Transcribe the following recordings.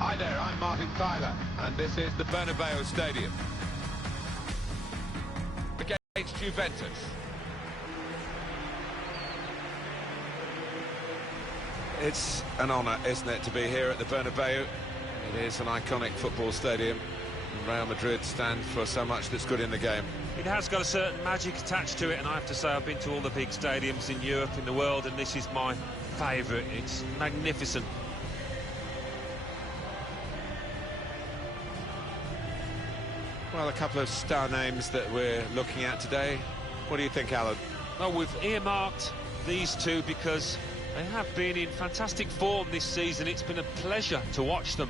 Hi there, I'm Martin Tyler, and this is the Bernabeu Stadium against Juventus. It's an honour, isn't it, to be here at the Bernabeu. It is an iconic football stadium. Real Madrid stand for so much that's good in the game. It has got a certain magic attached to it, and I have to say I've been to all the big stadiums in Europe, in the world, and this is my favourite. It's magnificent. Well, a couple of star names that we're looking at today. What do you think, Alan? Well, we've earmarked these two because they have been in fantastic form this season. It's been a pleasure to watch them.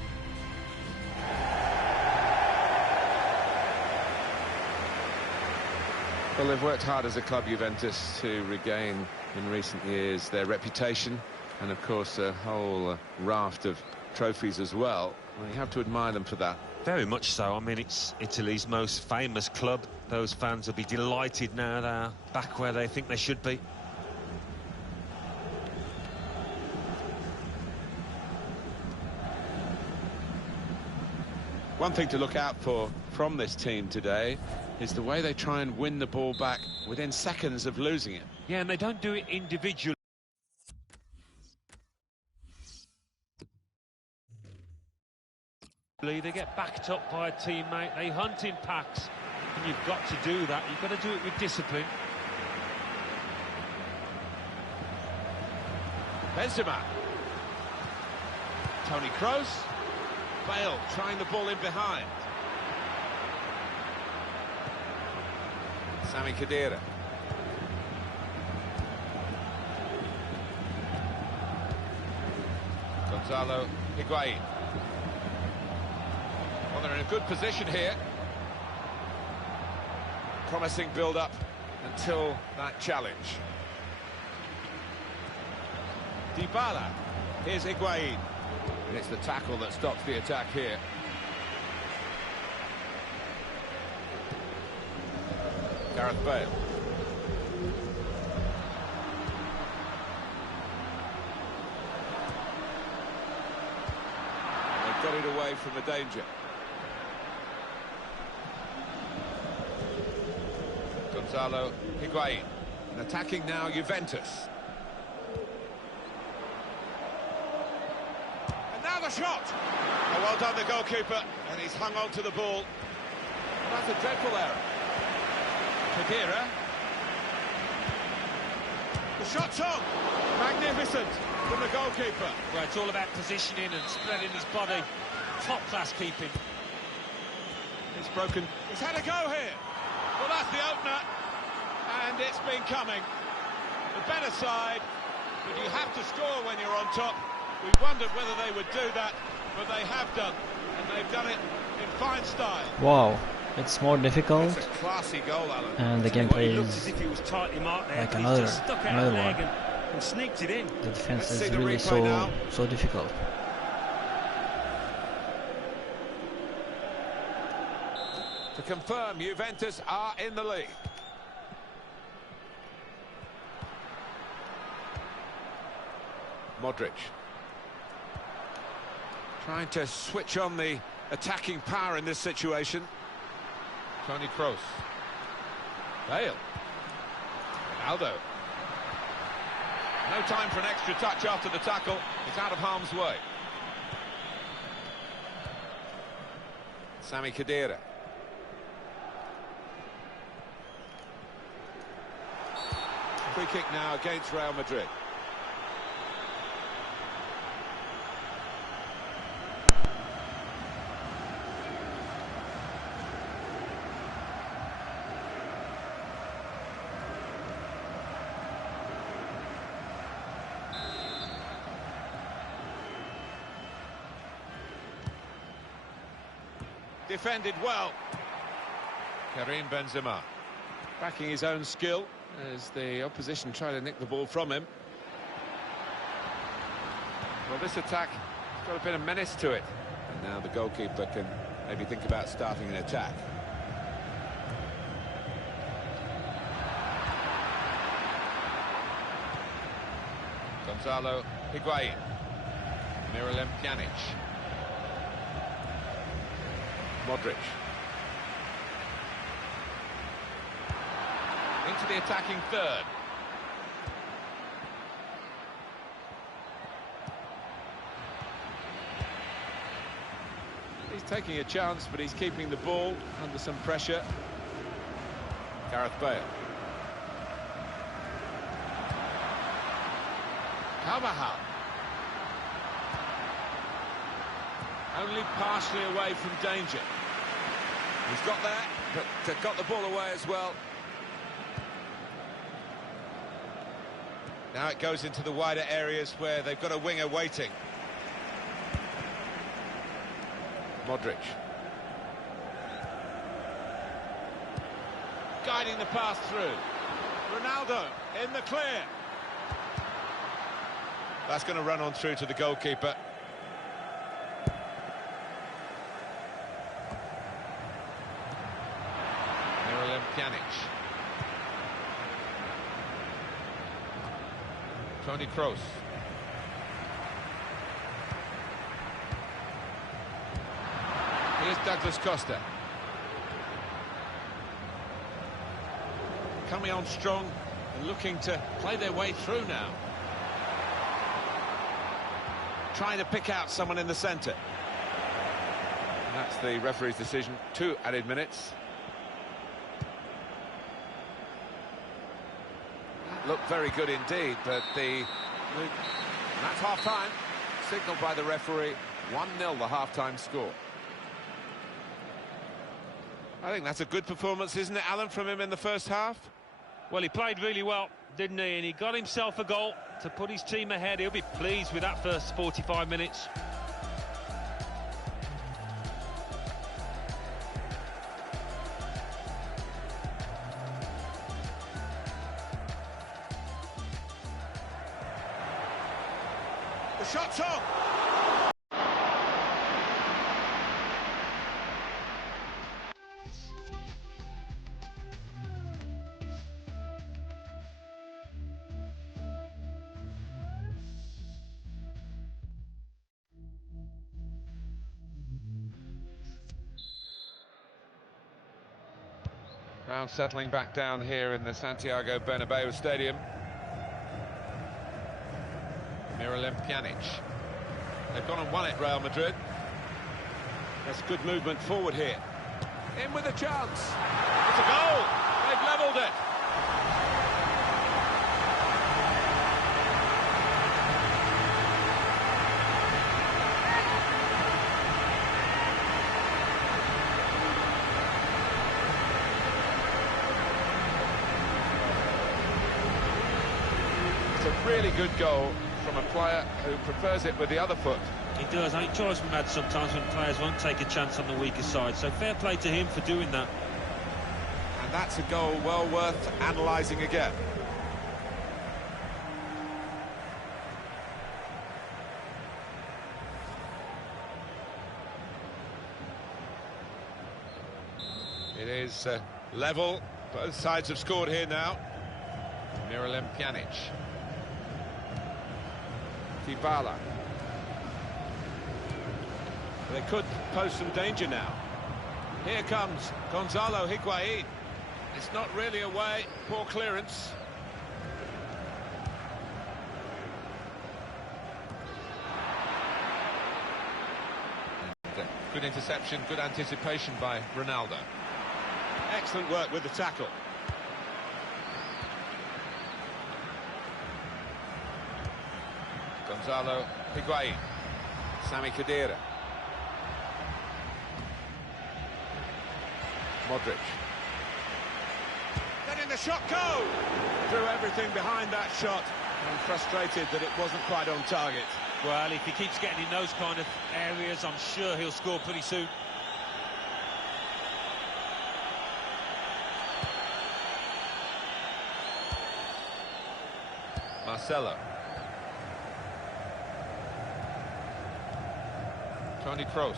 Well, they've worked hard as a club, Juventus, to regain in recent years their reputation and, of course, a whole raft of trophies as well. Well, you have to admire them for that. Very much so. I mean, it's Italy's most famous club. Those fans will be delighted now they're back where they think they should be. One thing to look out for from this team today is the way they try and win the ball back within seconds of losing it. Yeah, and they don't do it individually. They get backed up by a teammate, they hunt in packs, and you've got to do that. You've got to do it with discipline. Benzema. Toni Kroos. Bale trying the ball in behind. Sami Khedira. Gonzalo Higuain. Well, they're in a good position here. Promising build-up until that challenge. Dybala. Here's Higuain. And it's the tackle that stops the attack here. Gareth Bale. They've got it away from the danger. Gonzalo Higuain. And attacking now Juventus. And now the shot! Oh, well done the goalkeeper, and he's hung on to the ball. That's a dreadful error. Khedira. The shot's on! Magnificent from the goalkeeper. Well, it's all about positioning and spreading his body. Top-class keeping. It's broken. He's had a go here. Well, that's the opener. And it's been coming. The better side, but you have to score when you're on top. We wondered whether they would do that, but they have done. And they've done it in fine style. Wow. It's more difficult, It's a classy goal, Alan. and the Well, gameplay he looked as is if he was tightly marked there, like but he's another just stuck out one. a leg and sneaked it in. The defense Let's see is the really replay now. so difficult. To confirm, Juventus are in the lead. Modric. Trying to switch on the attacking power in this situation. Toni Kroos. Bale. Ronaldo. No time for an extra touch after the tackle. It's out of harm's way. Sami Khedira. Free kick now against Real Madrid. Defended well. Karim Benzema. Backing his own skill as the opposition try to nick the ball from him. Well, this attack has got a bit of menace to it. And now the goalkeeper can maybe think about starting an attack. Gonzalo Higuain. Miralem Pjanic. Modric. Into the attacking third. He's taking a chance, but he's keeping the ball under some pressure. Gareth Bale. Carvajal. Only partially away from danger. He's got there, but got the ball away as well. Now it goes into the wider areas where they've got a winger waiting. Modric. Guiding the pass through. Ronaldo in the clear. That's going to run on through to the goalkeeper. Miralem Pjanic. Toni Kroos. Here's Douglas Costa. Coming on strong and looking to play their way through now. Trying to pick out someone in the centre. And that's the referee's decision. 2 added minutes. That looked very good indeed, but that's half-time. Signalled by the referee. 1-0 the half-time score. I think that's a good performance, isn't it, Alan, from him in the first half? Well, he played really well, didn't he? And he got himself a goal to put his team ahead. He'll be pleased with that first 45 minutes. The shot's on! Crowd settling back down here in the Santiago Bernabeu Stadium. Miralem Pjanic. They've gone and won it, Real Madrid. That's good movement forward here. In with a chance. It's a goal. They've levelled it. It's a really good goal from a player who prefers it with the other foot. He does. I think choice we've had sometimes when players won't take a chance on the weaker side, so fair play to him for doing that. And that's a goal well worth analysing again. It is level. Both sides have scored here now. Miralem Pjanic. Dybala. They could pose some danger now. Here comes Gonzalo Higuain. It's not really away. Poor clearance. Good interception, good anticipation by Ronaldo. Excellent work with the tackle. Gonzalo Higuain. Sami Khedira. Modric. Letting the shot go! Threw everything behind that shot and frustrated that it wasn't quite on target. Well, if he keeps getting in those kind of areas, I'm sure he'll score pretty soon. Marcelo. Toni Kroos.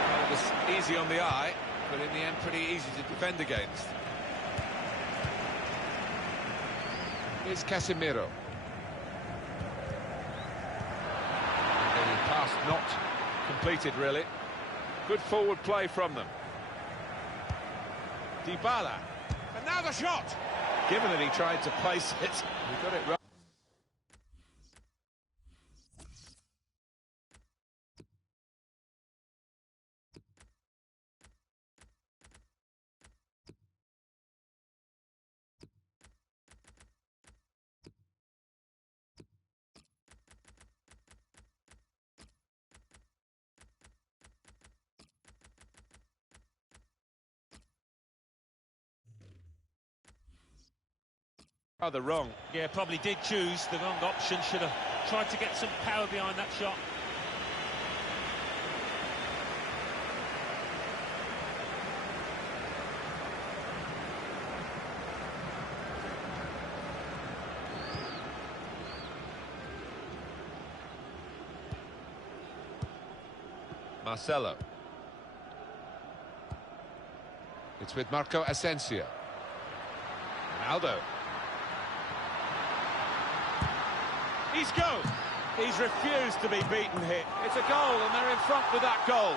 Well, it was easy on the eye, but in the end pretty easy to defend against. Here's Casemiro. The pass not completed, really. Good forward play from them. Dybala. And now the shot! Given that he tried to place it, he got it right. Rather wrong. Yeah, probably did choose the wrong option. Should have tried to get some power behind that shot. Marcelo. It's with Marco Asensio. Ronaldo. He's go. He's refused to be beaten here. It's a goal, and they're in front with that goal.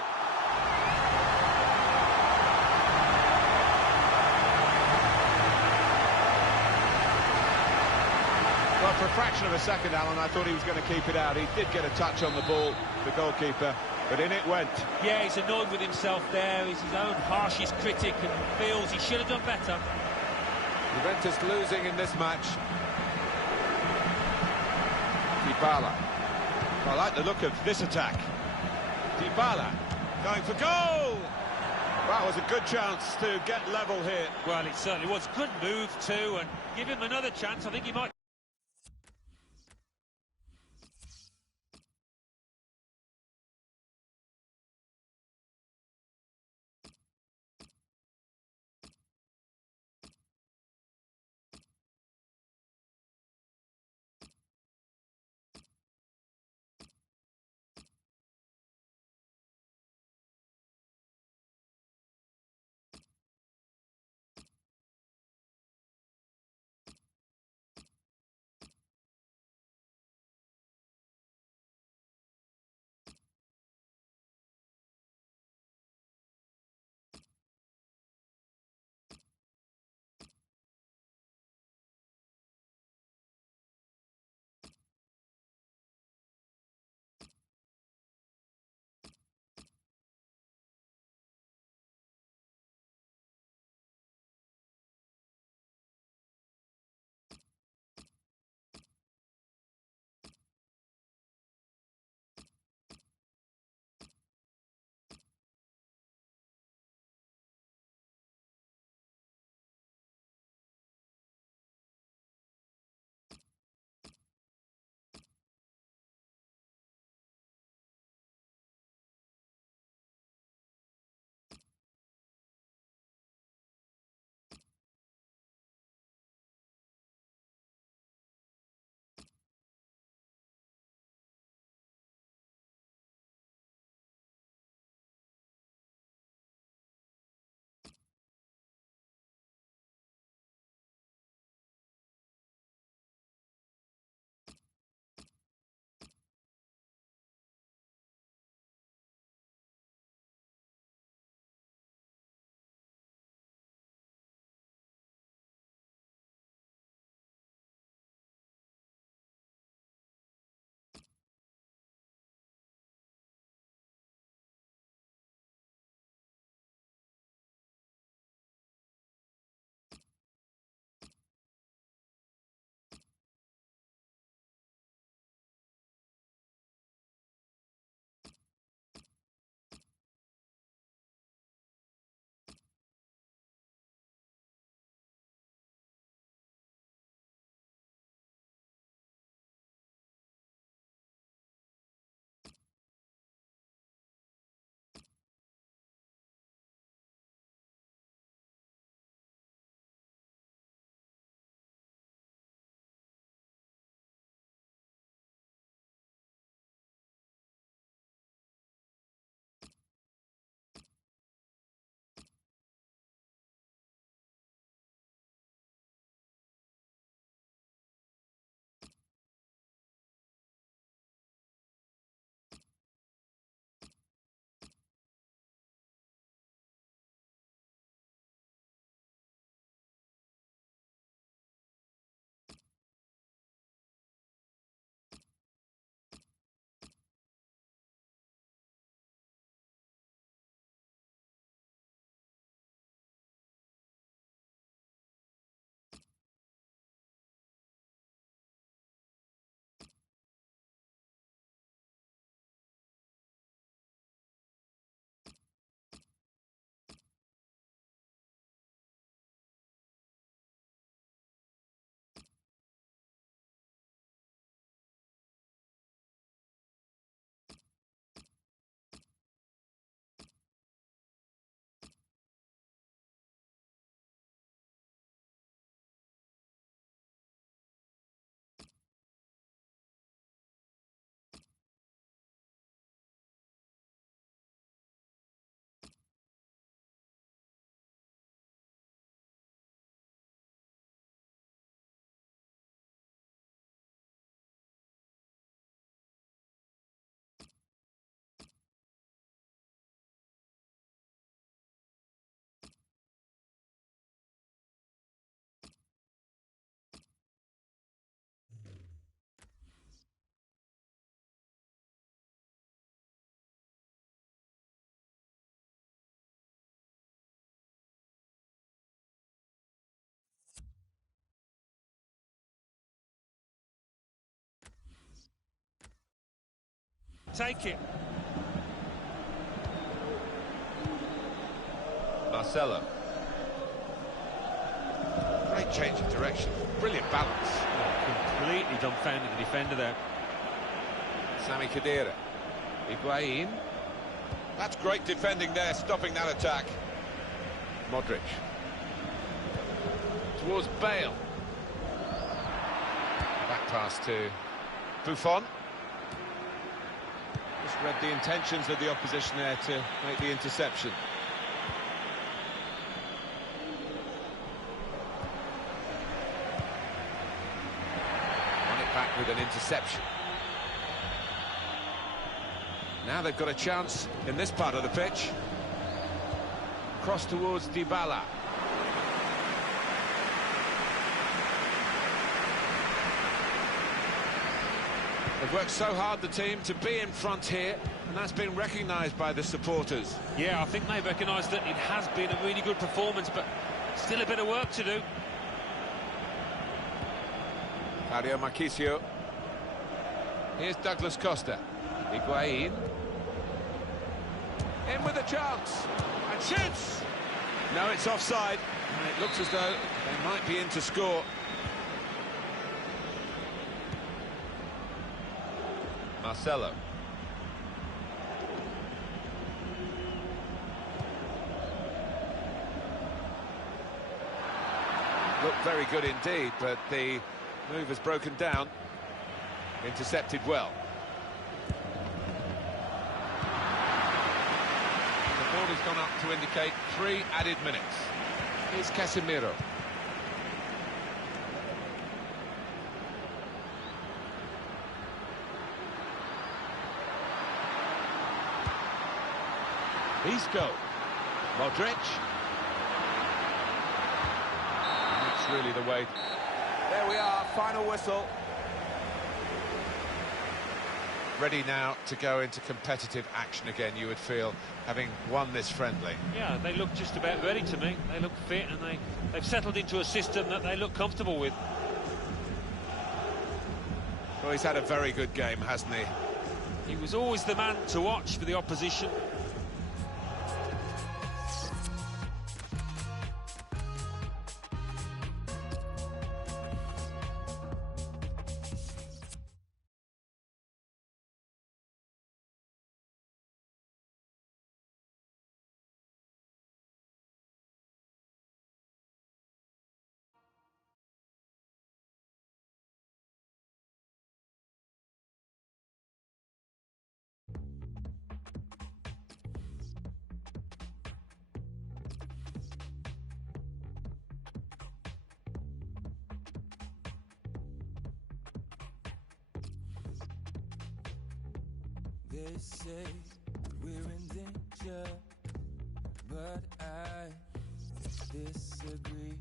Well, for a fraction of a second, Alan, I thought he was going to keep it out. He did get a touch on the ball, the goalkeeper, but in it went. Yeah, he's annoyed with himself there. He's his own harshest critic and feels he should have done better. Juventus losing in this match. Dybala. I like the look of this attack. Dybala going for goal! That was a good chance to get level here. Well, it certainly was. Good move too, and give him another chance. I think he might... take it. Marcelo. Great change of direction. Brilliant balance. Completely dumbfounded the defender there. Sami Khedira. Higuain. That's great defending there, stopping that attack. Modric. Towards Bale. Back pass to Buffon. Just read the intentions of the opposition there to make the interception. Run it back with an interception. Now they've got a chance in this part of the pitch. Cross towards Dybala. They've worked so hard, the team, to be in front here, and that's been recognised by the supporters. Yeah, I think they've recognised that it has been a really good performance, but still a bit of work to do. Mario Marchisio. Here's Douglas Costa. Higuain. In with a chance. And shoots! No, it's offside. And it looks as though they might be in to score. Marcelo. Looked very good indeed, but the move has broken down. Intercepted well. The ball has gone up to indicate 3 added minutes. Here's Casemiro. Isco. Modric. That's really the way. There we are, final whistle. Ready now to go into competitive action again, you would feel, having won this friendly. Yeah, they look just about ready to me. They look fit, and they've settled into a system that they look comfortable with. Well, he's had a very good game, hasn't he? He was always the man to watch for the opposition. They say we're in danger, but I disagree.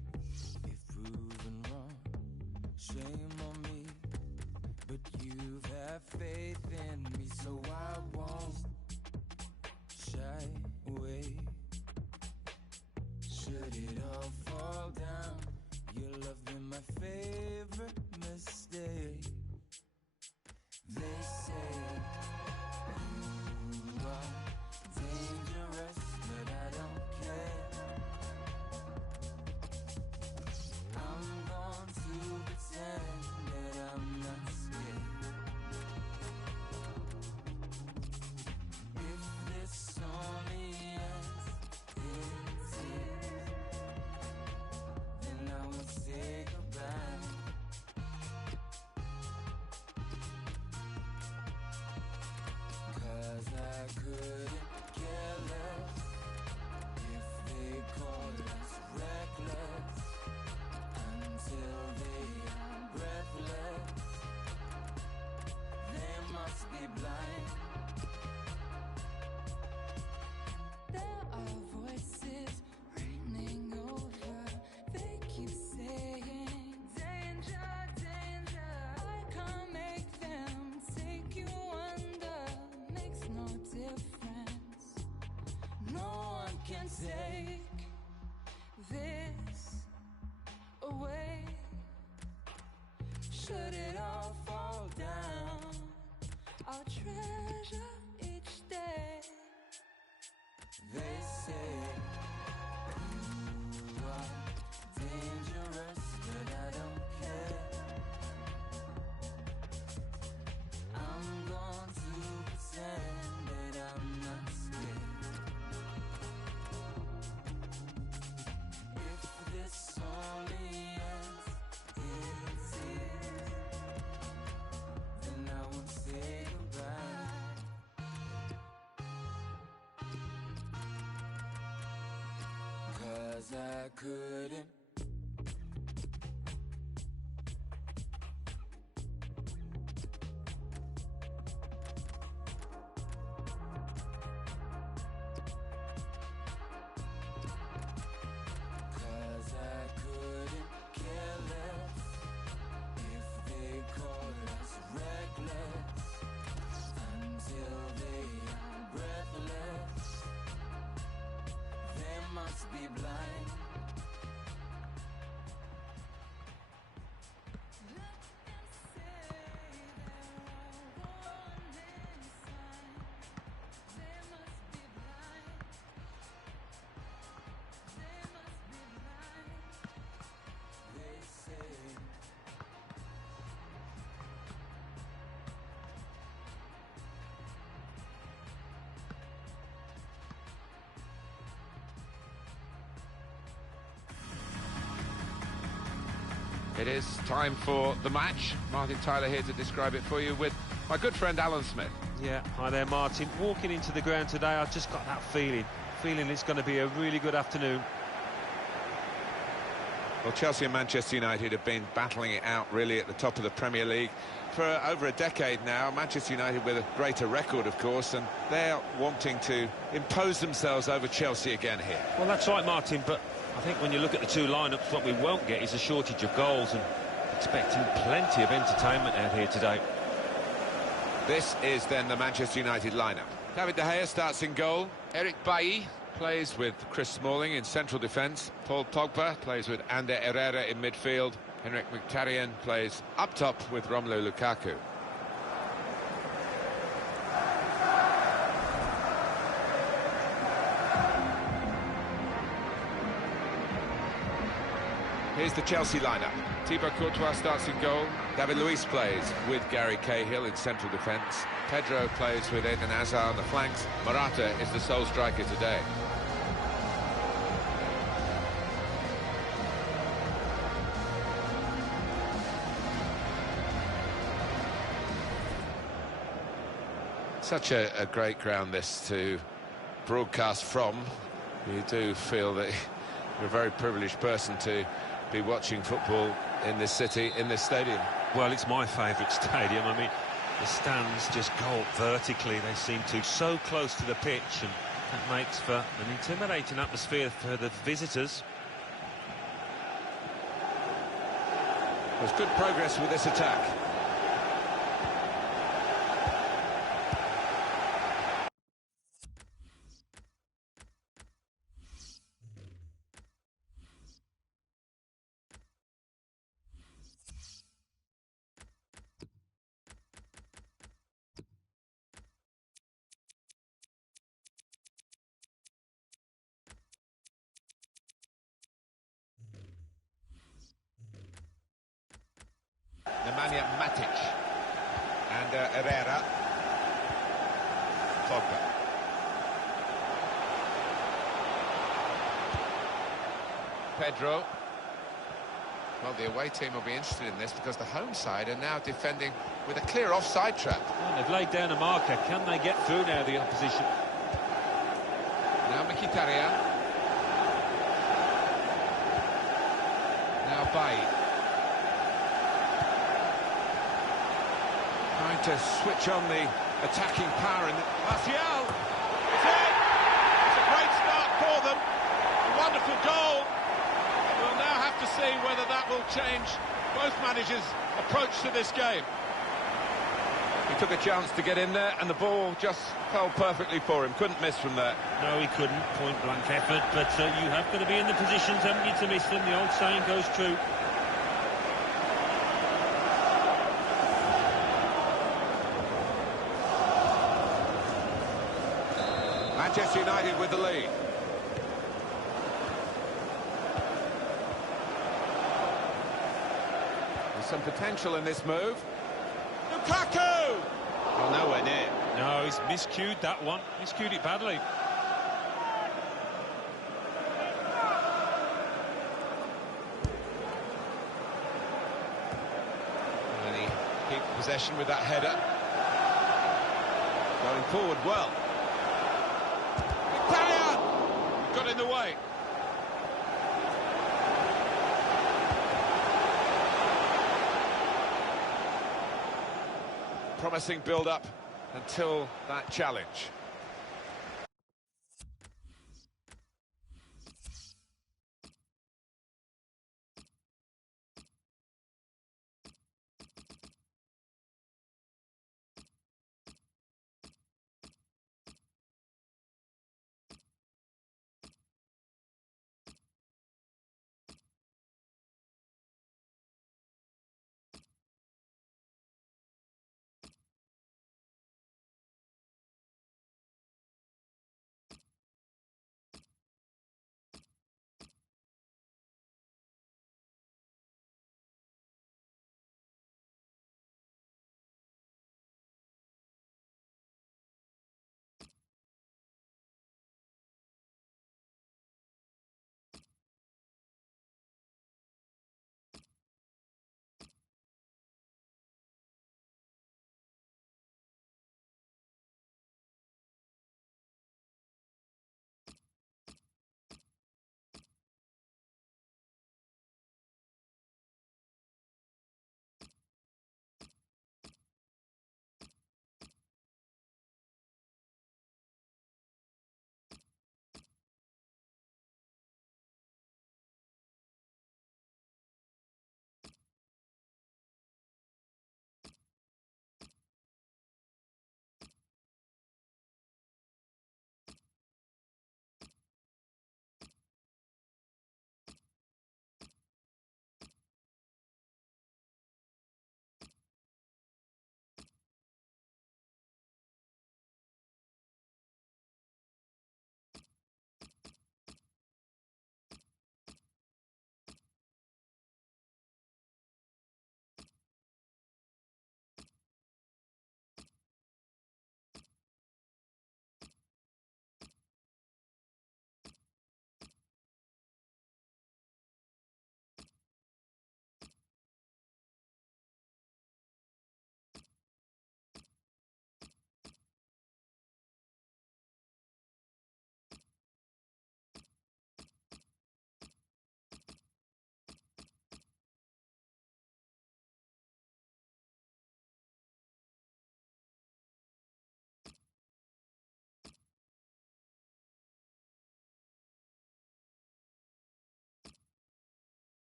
If proven wrong, shame on me. But you've had faith in me, so I won't shy away. Should it all fall down, your love been my favorite mistake. They say you are dangerous, but I don't care. I'm going to pretend that I'm not scared. If this only ends in tears, then I will say goodbye. Cause I couldn't care less if they call us reckless until they are breathless. They must be blind. There are voices reigning over. They keep saying danger, danger. I can't make them take you under. Makes no difference. No one can take this away. Should it all fall down, I'll treasure each day. They say you are dangerous, but I don't care. I'm going to pretend that I'm not scared. If this only ends in tears, then I won't say goodbye. 'Cause I couldn't. Cause I couldn't care less if they call us reckless until they are breathless. They must be blind. Look and say they're all warning signs. They must be blind. They must be blind. They say It is time for the match. Martin Tyler here to describe it for you with my good friend Alan Smith. Yeah, hi there, Martin. Walking into the ground today, I've just got that feeling it's going to be a really good afternoon. Well, Chelsea and Manchester United have been battling it out really at the top of the Premier League for over a decade now. Manchester United with a greater record, of course, and they're wanting to impose themselves over Chelsea again here. Well, that's right, Martin, but I think when you look at the two lineups, what we won't get is a shortage of goals, and expecting plenty of entertainment out here today. This is then the Manchester United lineup. David De Gea starts in goal. Eric Bailly plays with Chris Smalling in central defence. Paul Pogba plays with Ander Herrera in midfield. Henrik Mkhitaryan plays up top with Romelu Lukaku. Here's the Chelsea lineup. Thibaut Courtois starts in goal. David Luiz plays with Gary Cahill in central defence. Pedro plays with Eden Hazard on the flanks. Morata is the sole striker today. Such a great ground this to broadcast from. You do feel that you're a very privileged person to be watching football in this city, in this stadium. Well, it's my favourite stadium. I mean, the stands just go up vertically. They seem to so close to the pitch, and that makes for an intimidating atmosphere for the visitors. There's good progress with this attack. Nemanja Matic and Herrera. Pogba. Pedro. Well, the away team will be interested in this because the home side are now defending with a clear offside trap. Well, they've laid down a marker. Can they get through now, the opposition? Now Mkhitaryan. Now Bailly. Trying to switch on the attacking power, and Martial! It's in! It's a great start for them. A wonderful goal. We'll now have to see whether that will change both managers' approach to this game. he took a chance to get in there, and the ball just fell perfectly for him. Couldn't miss from there. No, he couldn't. Point-blank effort, but you have got to be in the positions, haven't you, to miss them? The old saying goes true. Manchester United with the lead. There's some potential in this move. Lukaku! Well, nowhere near. No, he's miscued that one. Miscued it badly. And he keep possession with that header. Going forward well. Italian! Got in the way. Promising build-up until that challenge.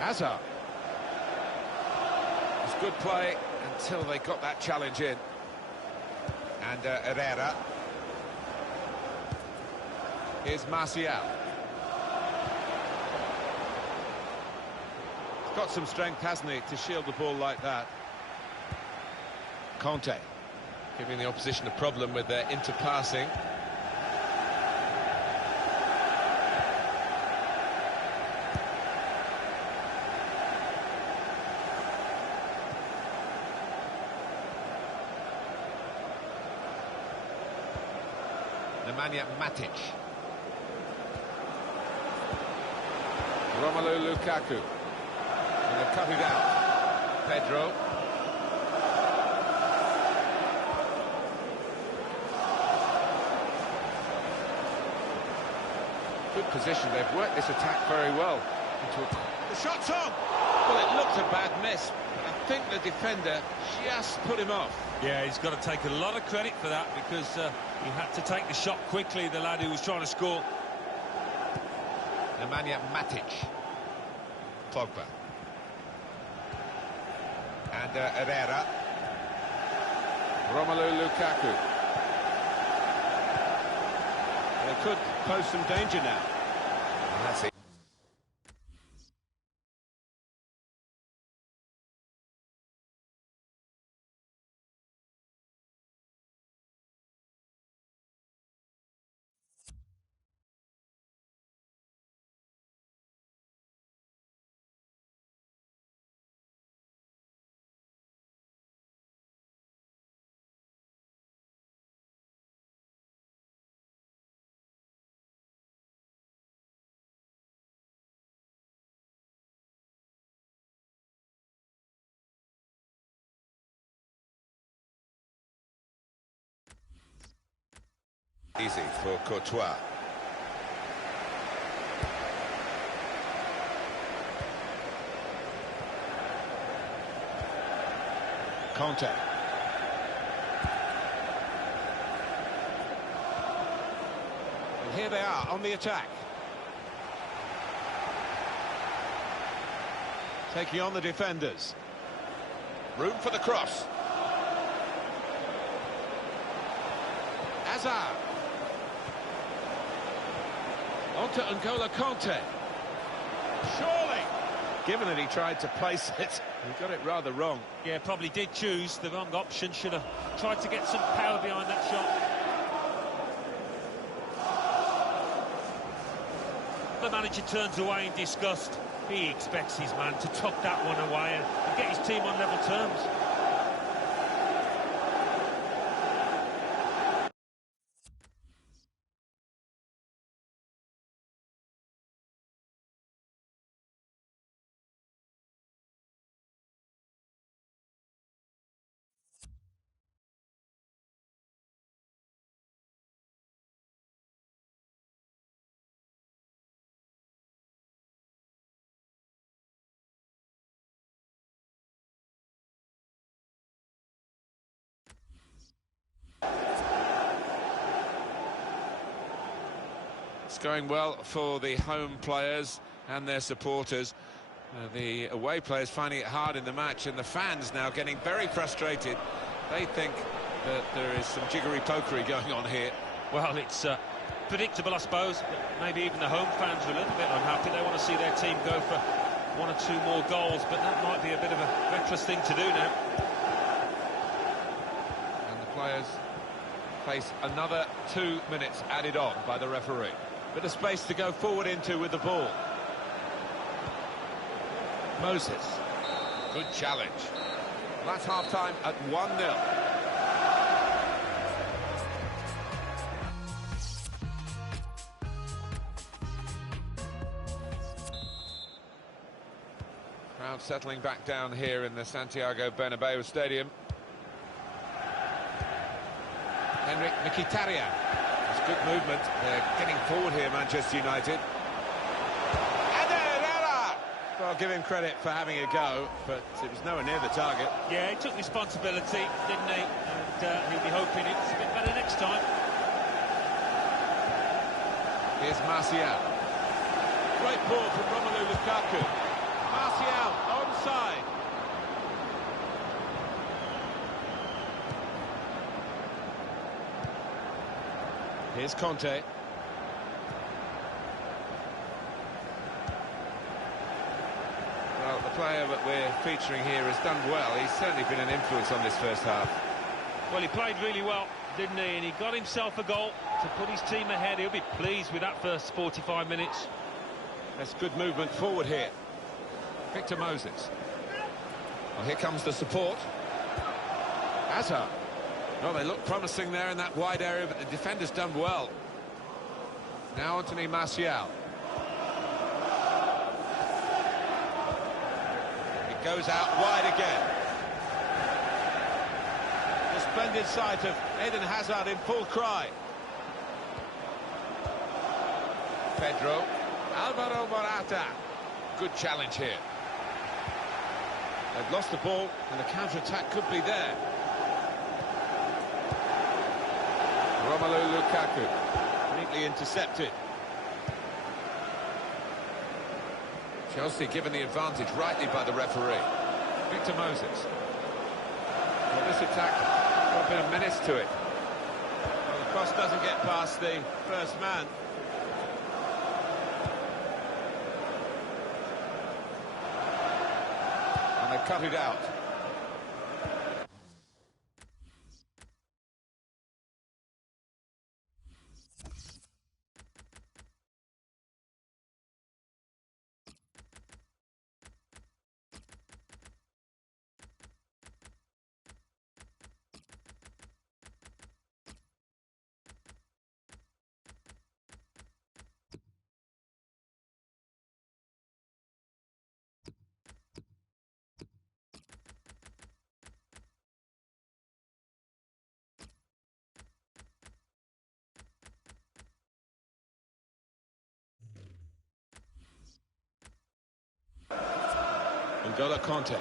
Hazard. It's good play until they got that challenge in. And Herrera. Here's Martial. He's got some strength, hasn't he, to shield the ball like that. Conte, giving the opposition a problem with their interpassing. Nemanja Matic. Romelu Lukaku. And they've cut it out. Pedro. Good position. They've worked this attack very well. The shot's on! Well, it looked a bad miss. I think the defender just put him off. Yeah, he's got to take a lot of credit for that because he had to take the shot quickly, the lad who was trying to score. Nemanja Matic. Pogba. And Herrera. Romelu Lukaku. They could pose some danger now. And that's it. Easy for Courtois. Conte. And here they are on the attack. Taking on the defenders. Room for the cross. Hazard. On to N'Golo Conte. Surely. Given that he tried to place it, he got it rather wrong. Yeah, probably did choose the wrong option. Should have tried to get some power behind that shot. The manager turns away in disgust. He expects his man to tuck that one away and get his team on level terms. It's going well for the home players and their supporters. The away players finding it hard in the match, and the fans now getting very frustrated. They think that there is some jiggery-pokery going on here. Well, it's predictable, I suppose. Maybe even the home fans are a little bit unhappy. They want to see their team go for one or two more goals, but that might be a bit of a reckless thing to do now. And the players face another 2 minutes added on by the referee. Bit of space to go forward into with the ball. Moses. Good challenge. That's half-time at 1-0. Crowd settling back down here in the Santiago Bernabeu Stadium. Henrik Mkhitaryan. It's good movement. They're getting forward here, Manchester United. And Herrera! Well, give him credit for having a go, but it was nowhere near the target. Yeah, he took responsibility, didn't he? And he'll be hoping it's a bit better next time. Here's Martial. Great ball from Romelu Lukaku. Martial, onside. Here's Conte. Well, the player that we're featuring here has done well. He's certainly been an influence on this first half. Well, he played really well, didn't he? And he got himself a goal to put his team ahead. He'll be pleased with that first 45 minutes. That's good movement forward here. Victor Moses. Well, here comes the support. Hazard. Well, they look promising there in that wide area, but the defender's done well. Now Anthony Martial. It goes out wide again. The splendid sight of Eden Hazard in full cry. Pedro. Alvaro Morata. Good challenge here. They've lost the ball and the counter-attack could be there. Romelu Lukaku. Neatly intercepted. Chelsea given the advantage rightly by the referee. Victor Moses. Well, this attack got a bit of menace to it. Well, the cross doesn't get past the first man. And they cut it out. N'Golo Conte.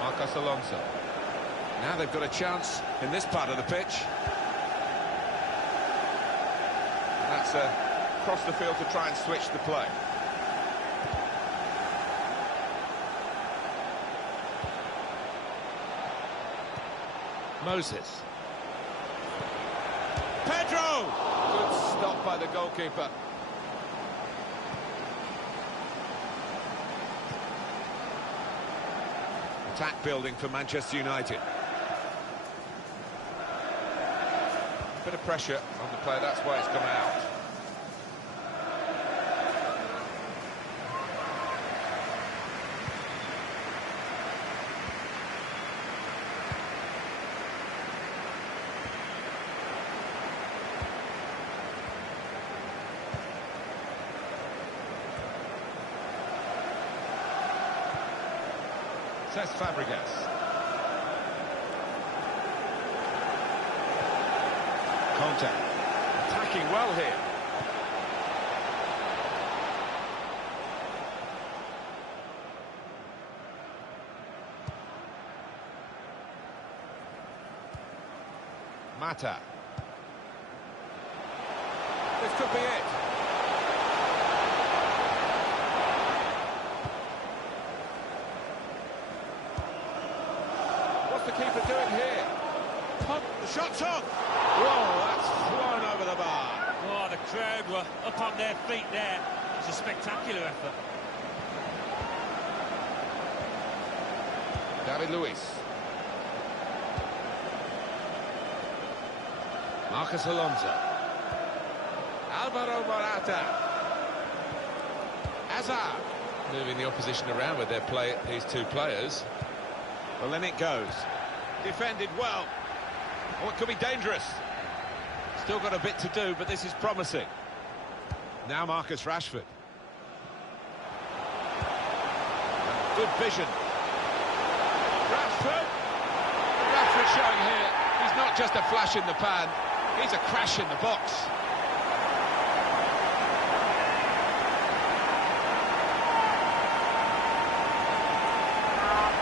Marcos Alonso. Now they've got a chance in this part of the pitch. And that's across the field to try and switch the play. Moses. Pedro! Good stop by the goalkeeper. Attack building for Manchester United. Bit of pressure on the play, that's why it's come out. Cesc Fabregas. Conte. Attacking well here. Mata. This could be it. What's the keeper doing here? The shot's on! Whoa, that's flown over the bar. Oh, the crowd were up on their feet there. It's a spectacular effort. David Luiz. Marcos Alonso. Alvaro Morata. Hazard. Moving the opposition around with their play, these two players. Well, then it goes. Defended well. Oh, it could be dangerous. Still got a bit to do, but this is promising. Now Marcus Rashford. Good vision. Rashford. Rashford showing here, he's not just a flash in the pan, he's a crash in the box.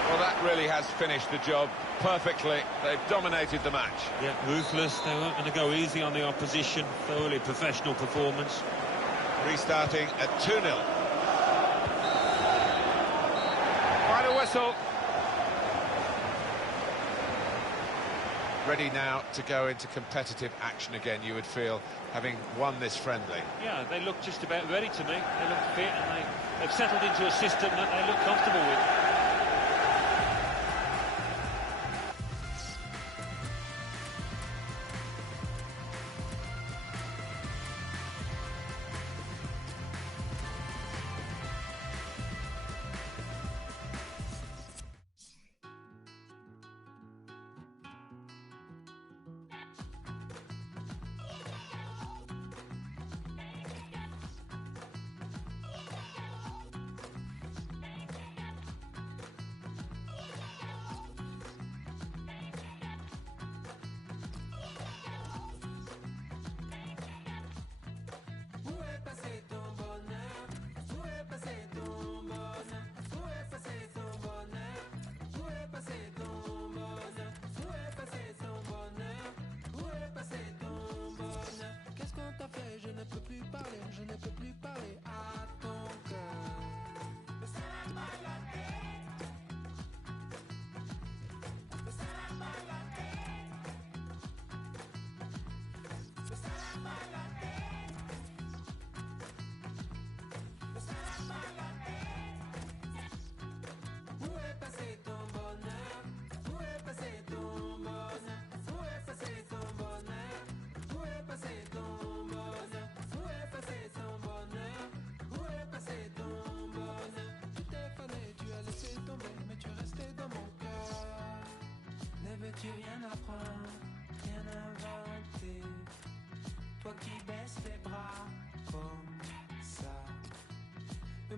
Well, that really has finished the job perfectly. They've dominated the match. Yeah, ruthless. They weren't going to go easy on the opposition. Thoroughly professional performance. Restarting at 2-0. Final whistle. Ready now to go into competitive action again, you would feel, having won this friendly. Yeah, they look just about ready to me. They look fit and they've settled into a system that they look comfortable with.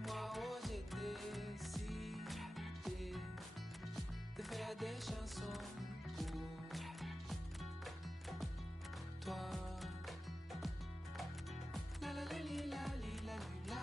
moi oh j'ai décidé de faire des chansons pour toi. La la la li, la li, la li, la.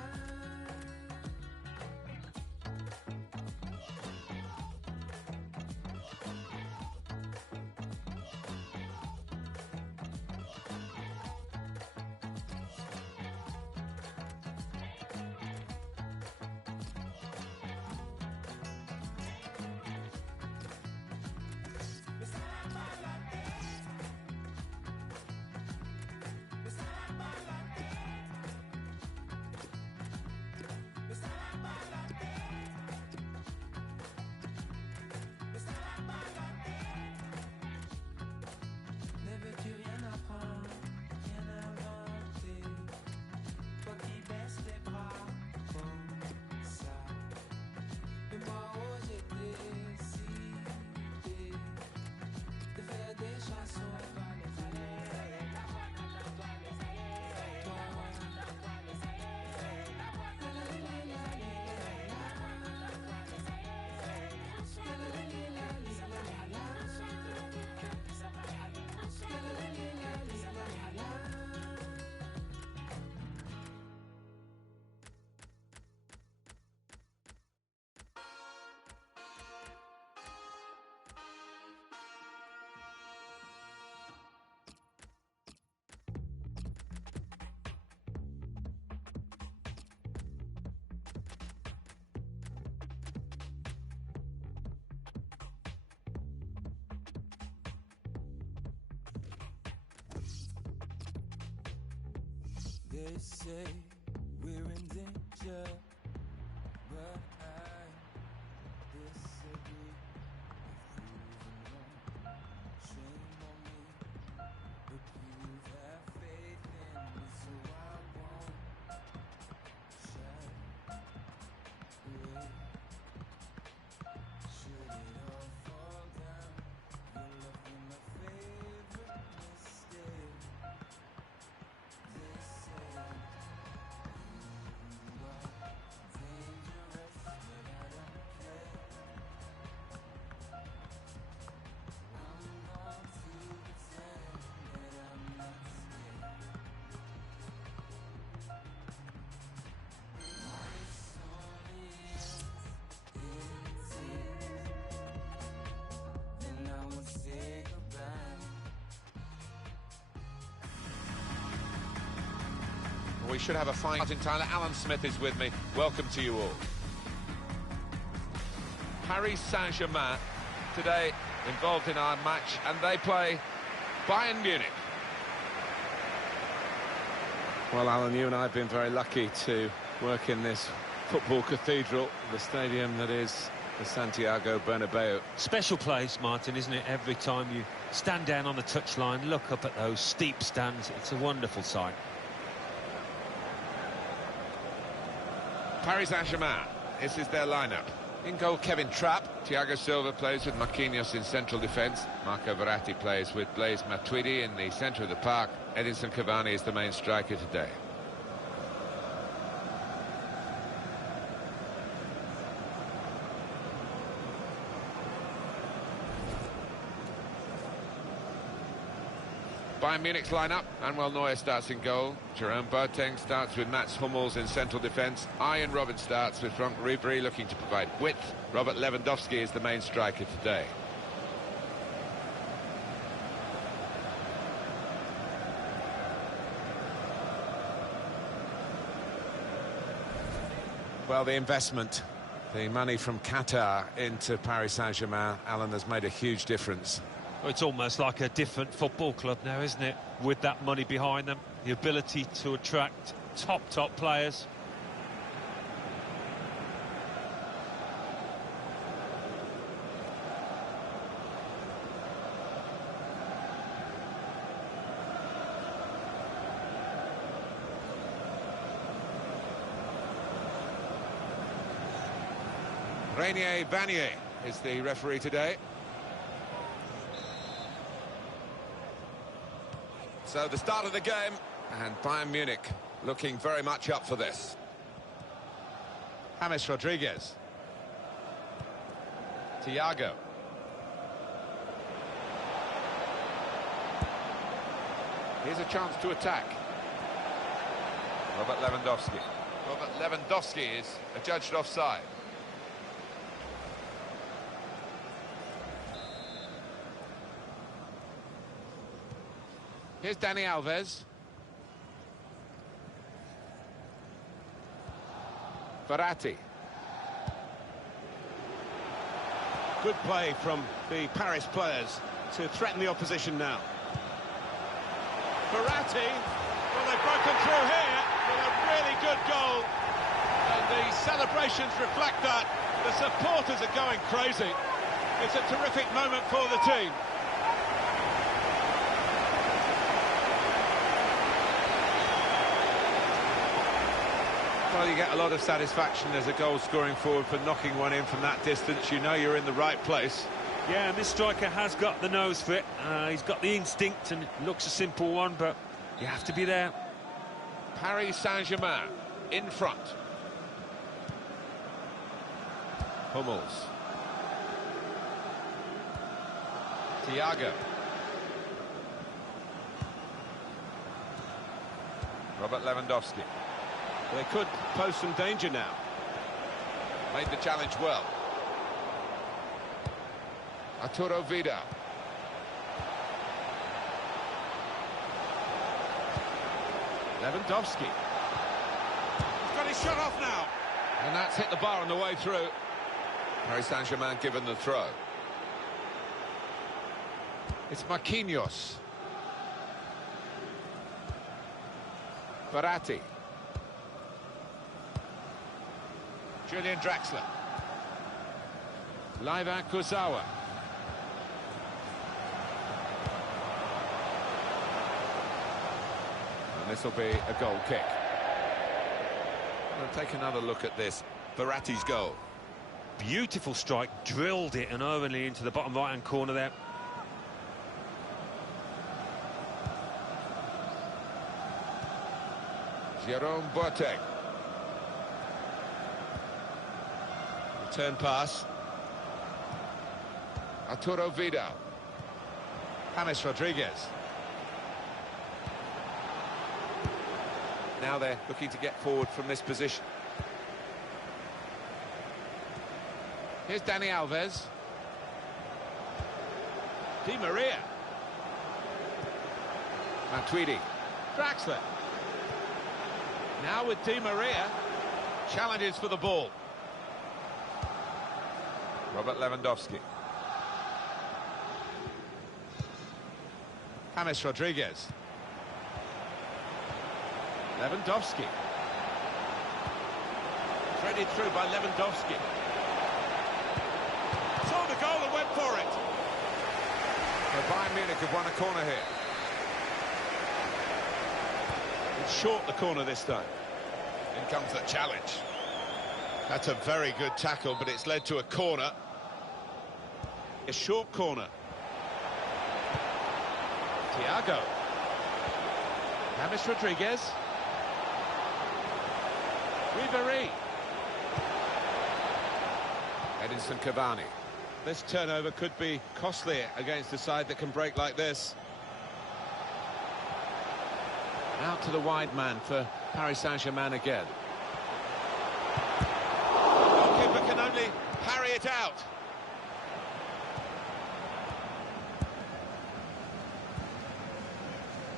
Ne veux-tu rien apprendre, rien inventer? Toi qui baisses les bras comme ça. Mais moi oh j'ai décidé de faire des chansons. They say we're in danger, but I disagree. I've proven wrong, shame on me, but you have faith in me, so I won't shy away. Should it all fall down, your love be my favorite mistake. They say you are dangerous, but I don't care. I'm going to pretend that I'm not scared. This only ends in tears, then I won't say goodbye. We should have a fight in Tyler. Alan Smith is with me. Welcome to you all. Paris Saint-Germain today involved in our match, and they play Bayern Munich. Well, Alan, you and I have been very lucky to work in this football cathedral, the stadium that is the Santiago Bernabeu. Special place, Martin, isn't it? Every time you stand down on the touchline, look up at those steep stands, it's a wonderful sight. Paris Saint-Germain, this is their lineup. In goal, Kevin Trapp. Thiago Silva plays with Marquinhos in central defence. Marco Verratti plays with Blaise Matuidi in the centre of the park. Edinson Cavani is the main striker today. Bayern Munich's lineup. Manuel Neuer starts in goal. Jerome Boateng starts with Mats Hummels in central defence. Arjen Robben starts with Frank Ribery looking to provide width. Robert Lewandowski is the main striker today. Well, the investment, the money from Qatar into Paris Saint-Germain, Alan, has made a huge difference. Well, it's almost like a different football club now, isn't it? With that money behind them, the ability to attract top players. Renier Vanier is the referee today. So the start of the game, and Bayern Munich looking very much up for this. James Rodriguez. Thiago. Here's a chance to attack. Robert Lewandowski. Robert Lewandowski is adjudged offside. Here's Dani Alves. Verratti. Good play from the Paris players to threaten the opposition now. Verratti, well, they've broken through here with a really good goal. And the celebrations reflect that. The supporters are going crazy. It's a terrific moment for the team. Well, you get a lot of satisfaction as a goal-scoring forward for knocking one in from that distance. You know you're in the right place. Yeah, and this striker has got the nose for it. He's got the instinct, and it looks a simple one, but you have to be there. Paris Saint-Germain in front. Hummels. Thiago. Robert Lewandowski. They could pose some danger now. Made the challenge well. Arturo Vidal. Lewandowski. He's got his shot off now. And that's hit the bar on the way through. Paris Saint-Germain given the throw. It's Marquinhos. Verratti. Julian Draxler. Leiva Kurzawa. And this will be a goal kick. We'll take another look at this. Verratti's goal. Beautiful strike, drilled it and early into the bottom right-hand corner there. Jerome Boateng. Return pass. Arturo Vidal. James Rodriguez. Now they're looking to get forward from this position. Here's Dani Alves. Di Maria. Matuidi. Draxler. Now with Di Maria. Challenges for the ball. Robert Lewandowski. James Rodriguez. Lewandowski. Threaded through by Lewandowski. Saw the goal and went for it. So Bayern Munich have won a corner here. It's short the corner this time. In comes the challenge. That's a very good tackle, but it's led to a corner. A short corner. Thiago. James Rodriguez. Ribéry. Edinson Cavani. This turnover could be costly against a side that can break like this. Out to the wide man for Paris Saint-Germain again. The goalkeeper can only parry it out.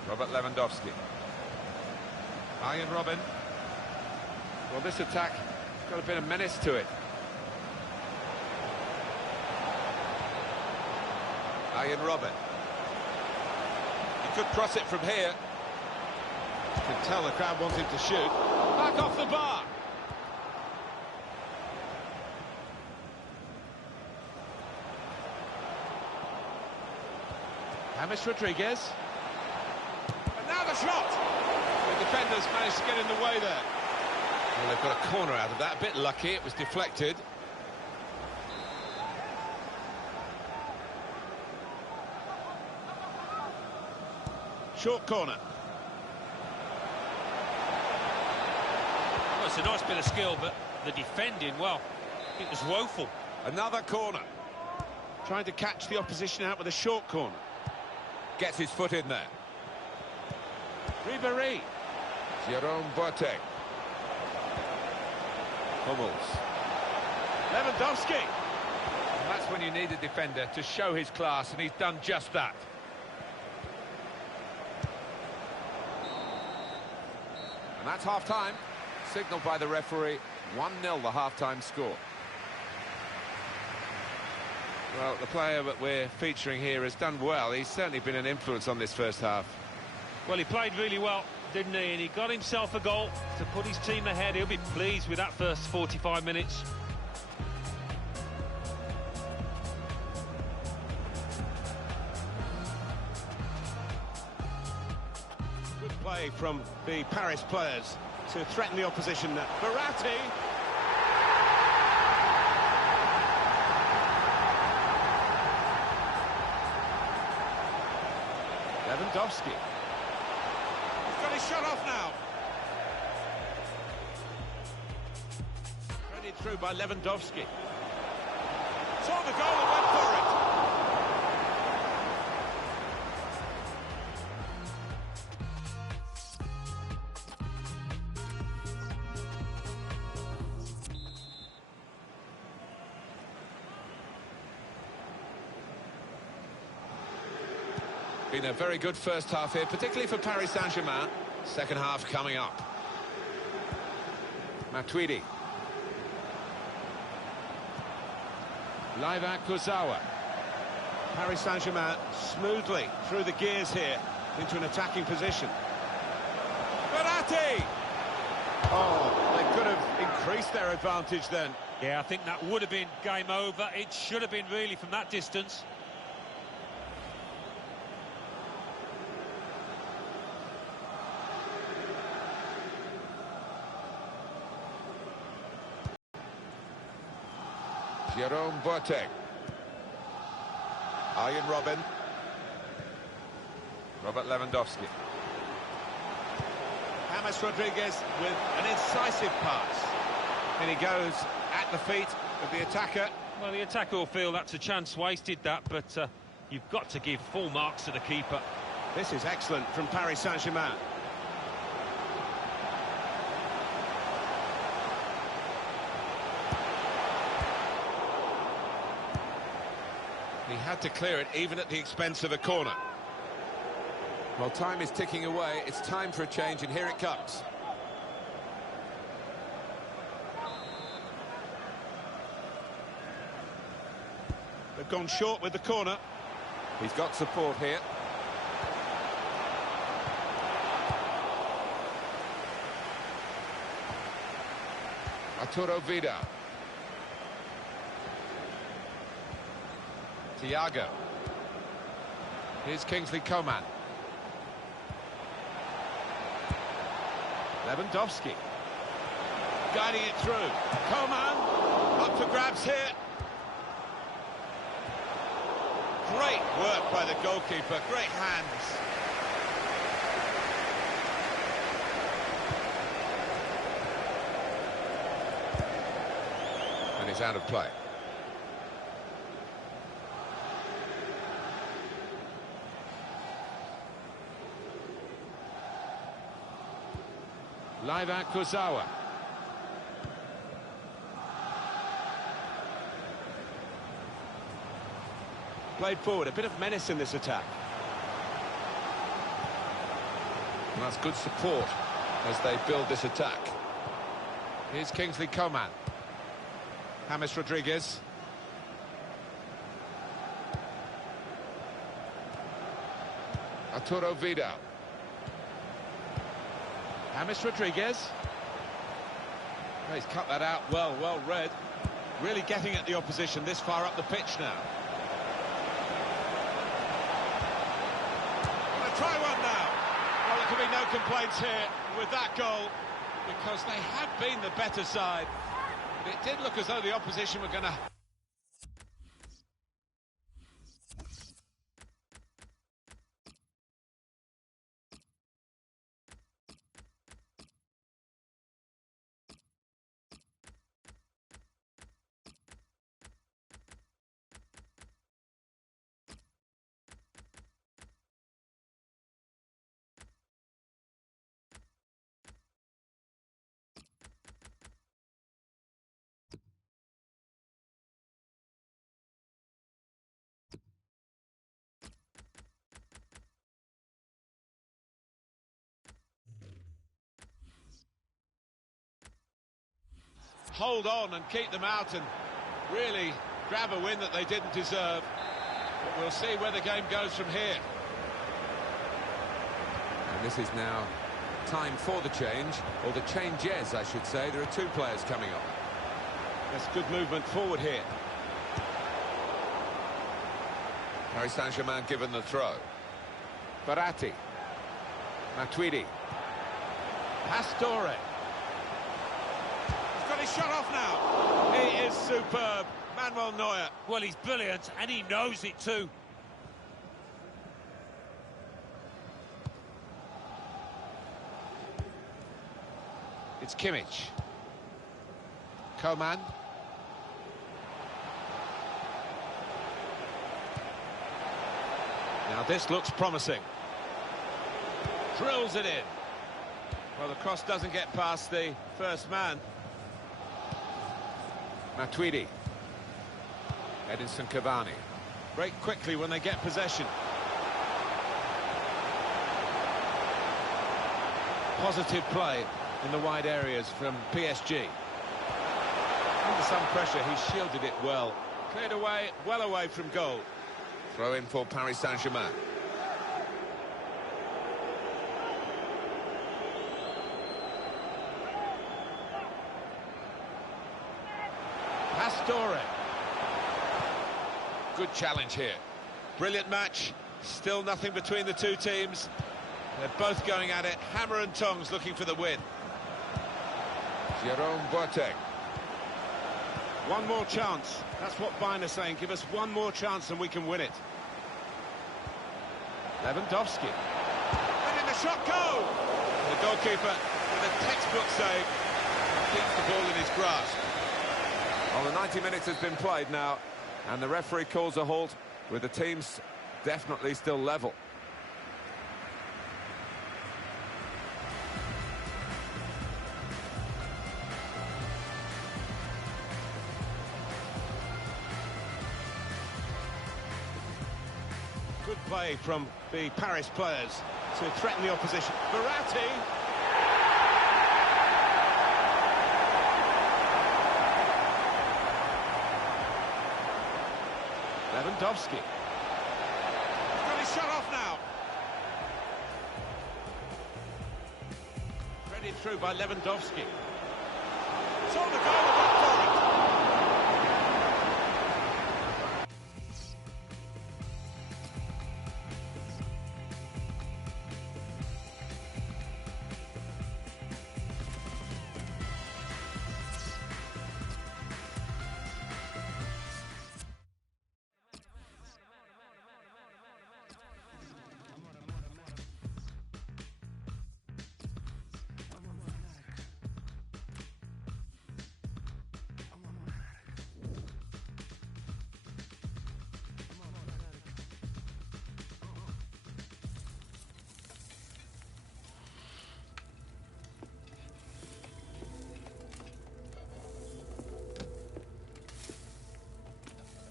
Robert Lewandowski. Arjen Robben. Well, this attack got a bit of menace to it. Arjen Robben. He could cross it from here. You can tell the crowd wants him to shoot. Back off the bar. James Rodriguez. And now the shot. The defenders managed to get in the way there. Well, they've got a corner out of that. A bit lucky, it was deflected. Short corner. Well, it's a nice bit of skill, but the defending, well, it was woeful. Another corner. Trying to catch the opposition out with a short corner. Gets his foot in there. Ribéry. Jerome Boateng. Hummels. Lewandowski. And that's when you need a defender to show his class, and he's done just that. And that's half-time. Signalled by the referee, 1-0 the half-time score. Well, the player that we're featuring here has done well. He's certainly been an influence on this first half. Well, he played really well, didn't he? And he got himself a goal to put his team ahead. He'll be pleased with that first 45 minutes. Good play from the Paris players to threaten the opposition. Verratti. Lewandowski. He's got his shot off now. Threaded through by Lewandowski. Saw the goal and went for it. Been a very good first half here, particularly for Paris Saint-Germain. Second half coming up. Matuidi. Laiva Kurzawa. Paris Saint-Germain smoothly through the gears here into an attacking position. Verratti! Oh, they could have increased their advantage then. Yeah, I think that would have been game over. It should have been really from that distance. Jerome Boateng. Arjen Robben. Robert Lewandowski. James Rodriguez with an incisive pass. And he goes at the feet of the attacker. Well, the attacker will feel that's a chance wasted, that, but you've got to give full marks to the keeper. This is excellent from Paris Saint-Germain. He had to clear it even at the expense of a corner. Well, time is ticking away. It's time for a change, and here it comes. They've gone short with the corner. He's got support here. Arturo Vidal. Thiago. Here's Kingsley Coman. Lewandowski. Guiding it through. Coman. Up for grabs here. Great work by the goalkeeper. Great hands. And he's out of play. Laiva Kurzawa. Played forward, a bit of menace in this attack. And that's good support as they build this attack. Here's Kingsley Coman. James Rodriguez. Arturo Vidal. James Rodriguez. Oh, he's cut that out well read. Really getting at the opposition this far up the pitch now. Gonna try one now. Well, there can be no complaints here with that goal because they have been the better side. But it did look as though the opposition were going to hold on and keep them out and really grab a win that they didn't deserve. But we'll see where the game goes from here. And this is now time for the change, or the changes, I should say. There are two players coming on. That's good movement forward here. Paris Saint-Germain given the throw. Verratti. Matuidi. Pastore. He's got his shot off now. He is superb. Manuel Neuer. Well, he's brilliant, and he knows it too. It's Kimmich. Coman. Now this looks promising. Drills it in. Well, the cross doesn't get past the first man. Matuidi. Edinson Cavani. Break quickly when they get possession. Positive play in the wide areas from PSG. Under some pressure, he shielded it well. Cleared away, well away from goal. Throw in for Paris Saint-Germain. Pastore. Good challenge here. Brilliant match. Still nothing between the two teams. They're both going at it, hammer and tongs, looking for the win. Jerome Boateng. One more chance. That's what Bayern are saying. Give us one more chance and we can win it. Lewandowski. Letting the shot go! The goalkeeper with a textbook save keeps the ball in his grasp. Well, the 90 minutes has been played now, and the referee calls a halt, with the teams definitely still level. Good play from the Paris players to threaten the opposition. Verratti. Lewandowski. He's got his shot off now. Threaded through by Lewandowski. Saw the goal and went for it.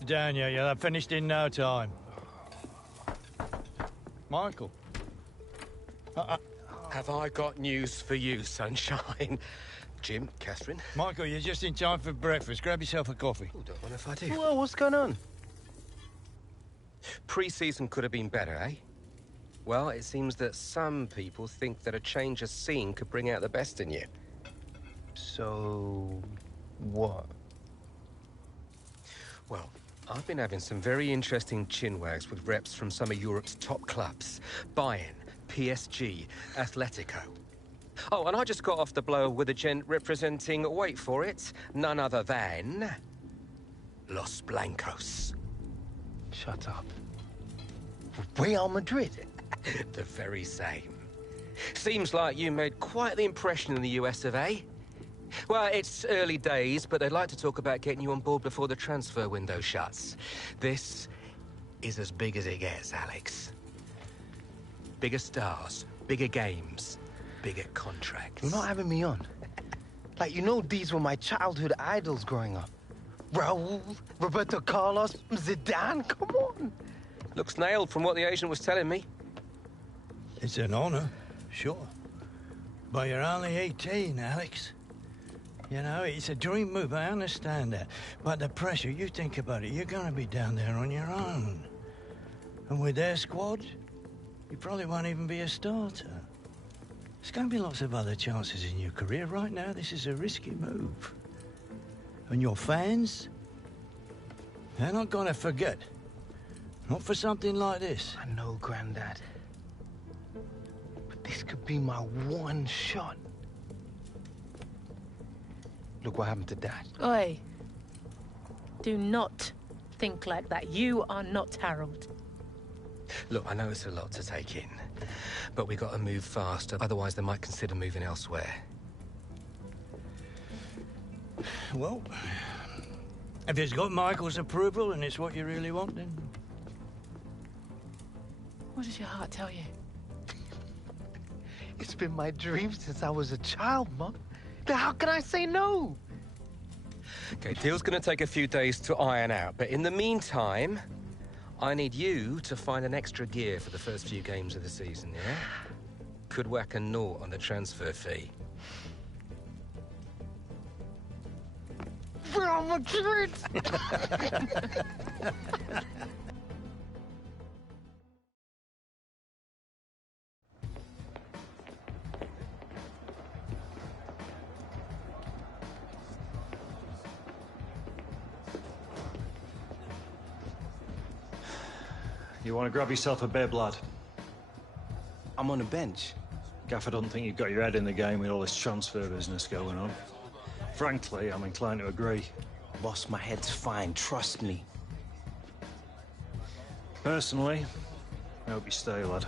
Down, yeah, they're finished in no time. Michael. Have I got news for you, sunshine? Jim, Catherine. Michael, you're just in time for breakfast. Grab yourself a coffee. Oh, don't mind if I do. Well, what's going on? Pre-season could have been better, eh? Well, it seems that some people think that a change of scene could bring out the best in you. So, what? Well, I've been having some very interesting chinwags with reps from some of Europe's top clubs. Bayern, PSG, Atletico. Oh, and I just got off the blower with a gent representing, wait for it, none other than Los Blancos. Shut up. Real Madrid? The very same. Seems like you made quite the impression in the US of A. Well, it's early days, but they'd like to talk about getting you on board before the transfer window shuts. This is as big as it gets, Alex. Bigger stars, bigger games, bigger contracts. You're not having me on. Like, you know, these were my childhood idols growing up. Raul, Roberto Carlos, Zidane, come on. Looks nailed from what the agent was telling me. It's an honour, sure. But you're only 18, Alex. You know, it's a dream move, I understand that. But the pressure, you think about it, you're going to be down there on your own. And with their squad, you probably won't even be a starter. There's going to be lots of other chances in your career. Right now, this is a risky move. And your fans, they're not going to forget. Not for something like this. I know, Grandad. But this could be my one shot. Look what happened to Dad. Oi. Do not think like that. You are not Harold. Look, I know it's a lot to take in, but we got to move fast, otherwise they might consider moving elsewhere. Well, if it's got Michael's approval and it's what you really want, then... What does your heart tell you? It's been my dream since I was a child, Mum. Then how can I say no? Okay, deal's gonna take a few days to iron out, but in the meantime, I need you to find an extra gear for the first few games of the season, yeah? Could whack a naught on the transfer fee. Real Madrid! You want to grab yourself a bib, lad? I'm on the bench. Gaffer doesn't think you've got your head in the game with all this transfer business going on. Frankly, I'm inclined to agree. Boss, my head's fine, trust me. Personally, I hope you stay, lad.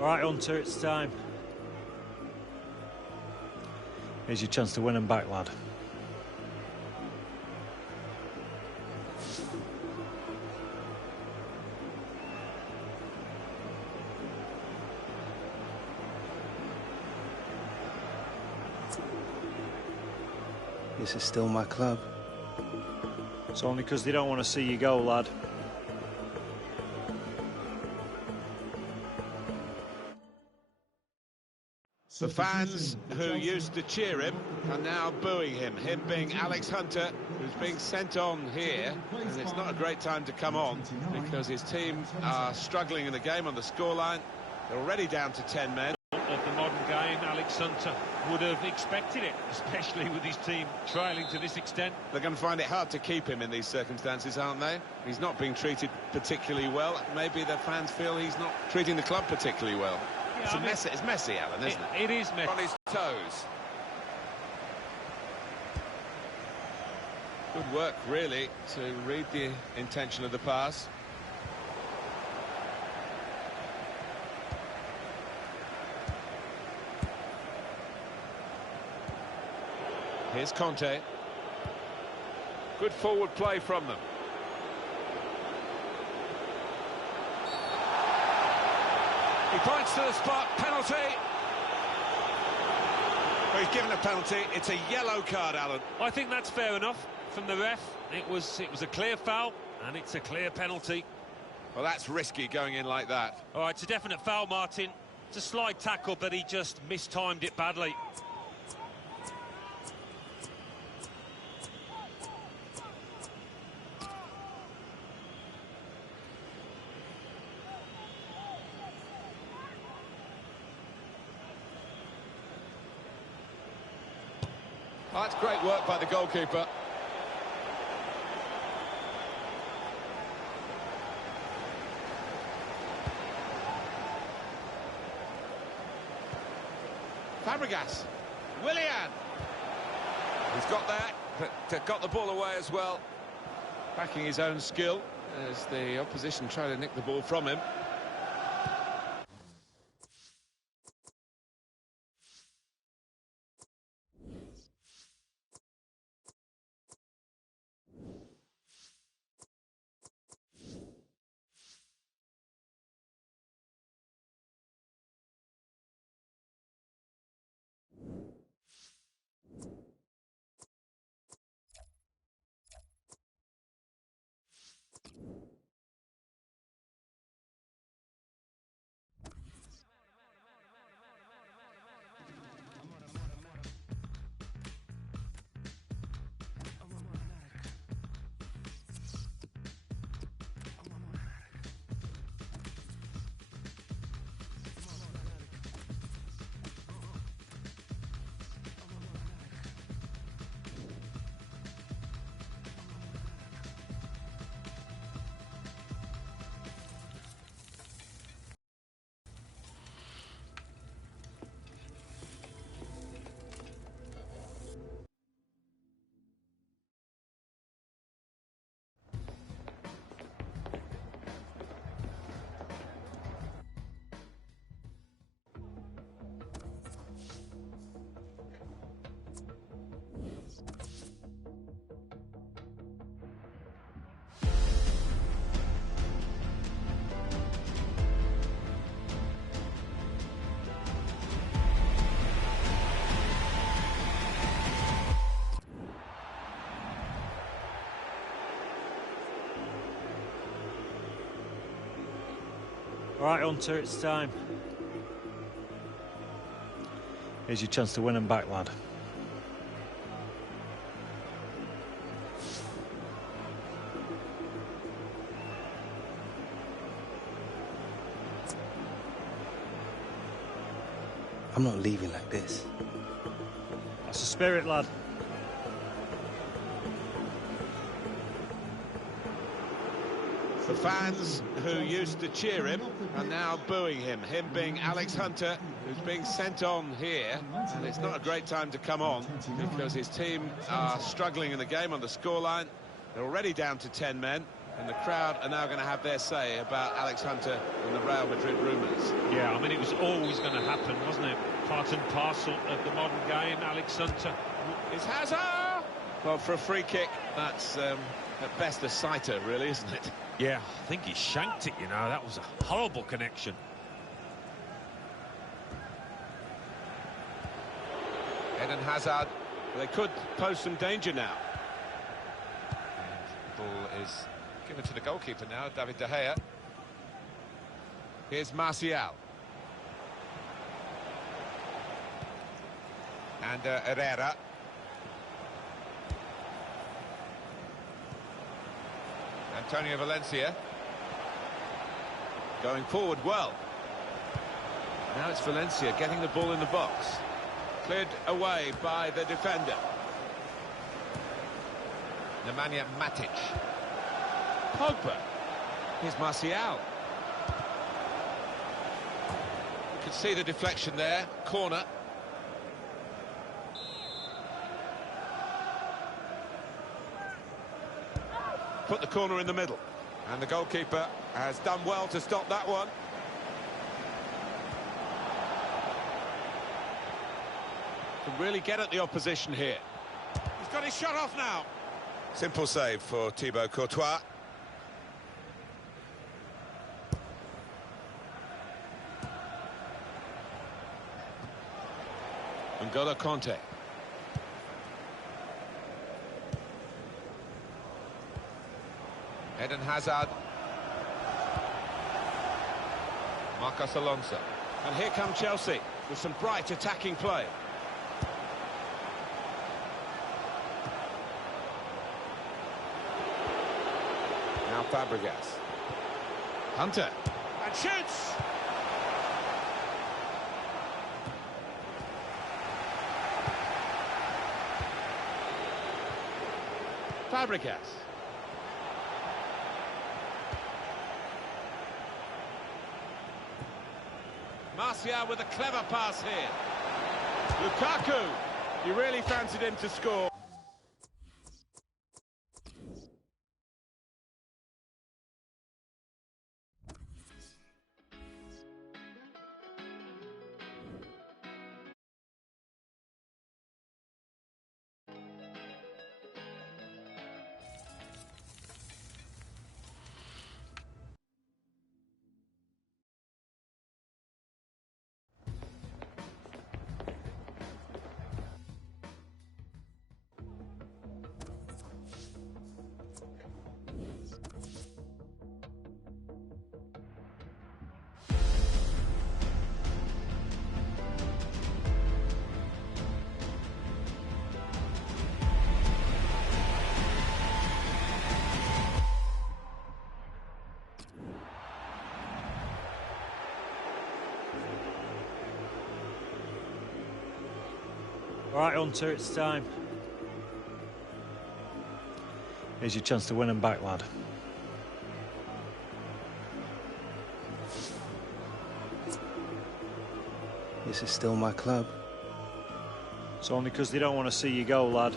All right, Hunter, it's time. Here's your chance to win them back, lad. This is still my club. It's only because they don't want to see you go, lad. The fans who used to cheer him are now booing him being Alex Hunter, who's being sent on here, and it's not a great time to come on because his team are struggling in the game on the scoreline. They're already down to 10 men. Of the modern game, Alex Hunter would have expected it, especially with his team trailing to this extent. They're going to find it hard to keep him in these circumstances, aren't they? He's not being treated particularly well. Maybe the fans feel he's not treating the club particularly well. It's messy, Alan, isn't it? It is messy. On his toes. Good work, really, to read the intention of the pass. Here's Conte. Good forward play from them. He points to the spot, penalty. Well, he's given a penalty. It's a yellow card, Alan. I think that's fair enough from the ref. It was a clear foul, and it's a clear penalty. Well, that's risky going in like that. All right, it's a definite foul, Martin. It's a slide tackle, but he just mistimed it badly. Oh, that's great work by the goalkeeper. Fabregas. Willian. He's got that, but got the ball away as well. Backing his own skill as the opposition try to nick the ball from him. All right, Hunter, it's time. Here's your chance to win them back, lad. I'm not leaving like this. That's the spirit, lad. The fans who used to cheer him are now booing him. Him being Alex Hunter, who's being sent on here. And it's not a great time to come on because his team are struggling in the game on the scoreline. They're already down to 10 men. And the crowd are now going to have their say about Alex Hunter and the Real Madrid rumours. Yeah, I mean, it was always going to happen, wasn't it? Part and parcel of the modern game, Alex Hunter. It's Hazard! Well, for a free kick, that's at best a sighter, really, isn't it? Yeah, I think he shanked it, you know. That was a horrible connection. Eden Hazard. They could pose some danger now. And the ball is given to the goalkeeper now, David De Gea. Here's Martial. And Herrera. Antonio Valencia. Going forward well. Now it's Valencia getting the ball in the box. Cleared away by the defender. Nemanja Matic. Pogba. Here's Martial. You can see the deflection there. Corner. Put the corner in the middle. And the goalkeeper has done well to stop that one. Can really get at the opposition here. He's got his shot off now. Simple save for Thibaut Courtois. N'Golo Kanté. Eden Hazard. Marcos Alonso. And here come Chelsea with some bright attacking play. Now Fabregas. Hunter. And shoots! Fabregas. Martial with a clever pass here. Lukaku! You really fancied him to score. All right, Hunter, it's time. Here's your chance to win them back, lad. This is still my club. It's only because they don't want to see you go, lad.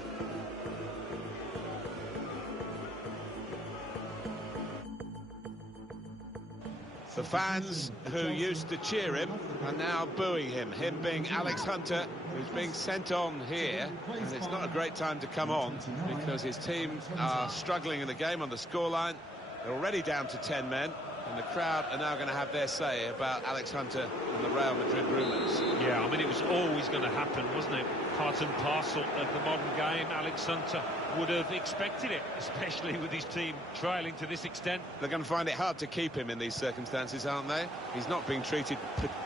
The fans who used to cheer him are now booing him. Him being Alex Hunter, who's being sent on here. And it's not a great time to come on because his team are struggling in the game on the scoreline. They're already down to 10 men. And the crowd are now going to have their say about Alex Hunter and the Real Madrid rumours. Yeah, I mean, it was always going to happen, wasn't it? Part and parcel of the modern game. Alex Hunter would have expected it, especially with his team trailing to this extent. They're going to find it hard to keep him in these circumstances, aren't they? He's not being treated...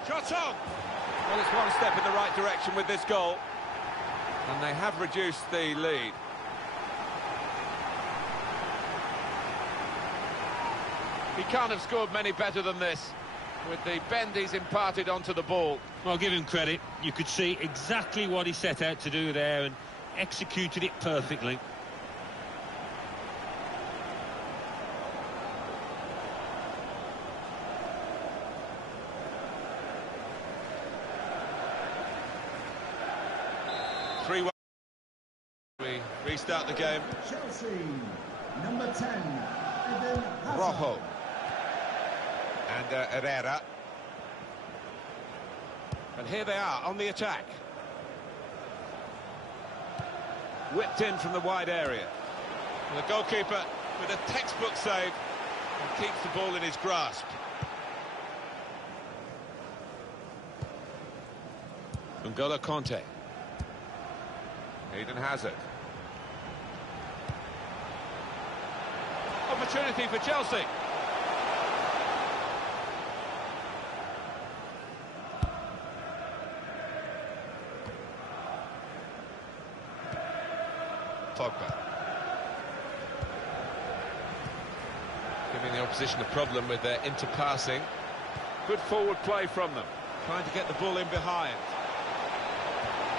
Shot on! Well, it's one step in the right direction with this goal. And they have reduced the lead. He can't have scored many better than this, with the bend he's imparted onto the ball. Well, give him credit. You could see exactly what he set out to do there and executed it perfectly. We restart the game. Chelsea, number 10, Rojo. And Herrera. And here they are on the attack. Whipped in from the wide area. And the goalkeeper with a textbook save and keeps the ball in his grasp. N'Golo Conte. Eden Hazard. Opportunity for Chelsea. Pogba. Giving the opposition a problem with their interpassing. Good forward play from them. Trying to get the ball in behind.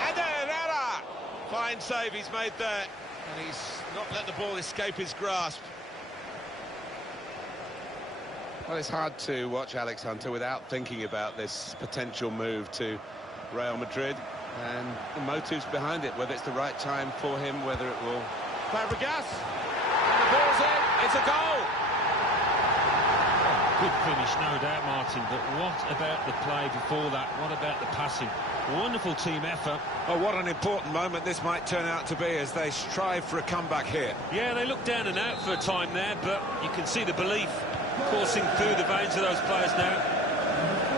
And Herrera! Fine save he's made there. And he's not let the ball escape his grasp. Well, it's hard to watch Alex Hunter without thinking about this potential move to Real Madrid and the motives behind it, whether it's the right time for him, whether it will... Fabregas! And the ball's in, it's a goal! Good finish, no doubt, Martin, but what about the play before that? What about the passing? Wonderful team effort. Oh, what an important moment this might turn out to be as they strive for a comeback here. Yeah, they look down and out for a time there, but you can see the belief coursing through the veins of those players now.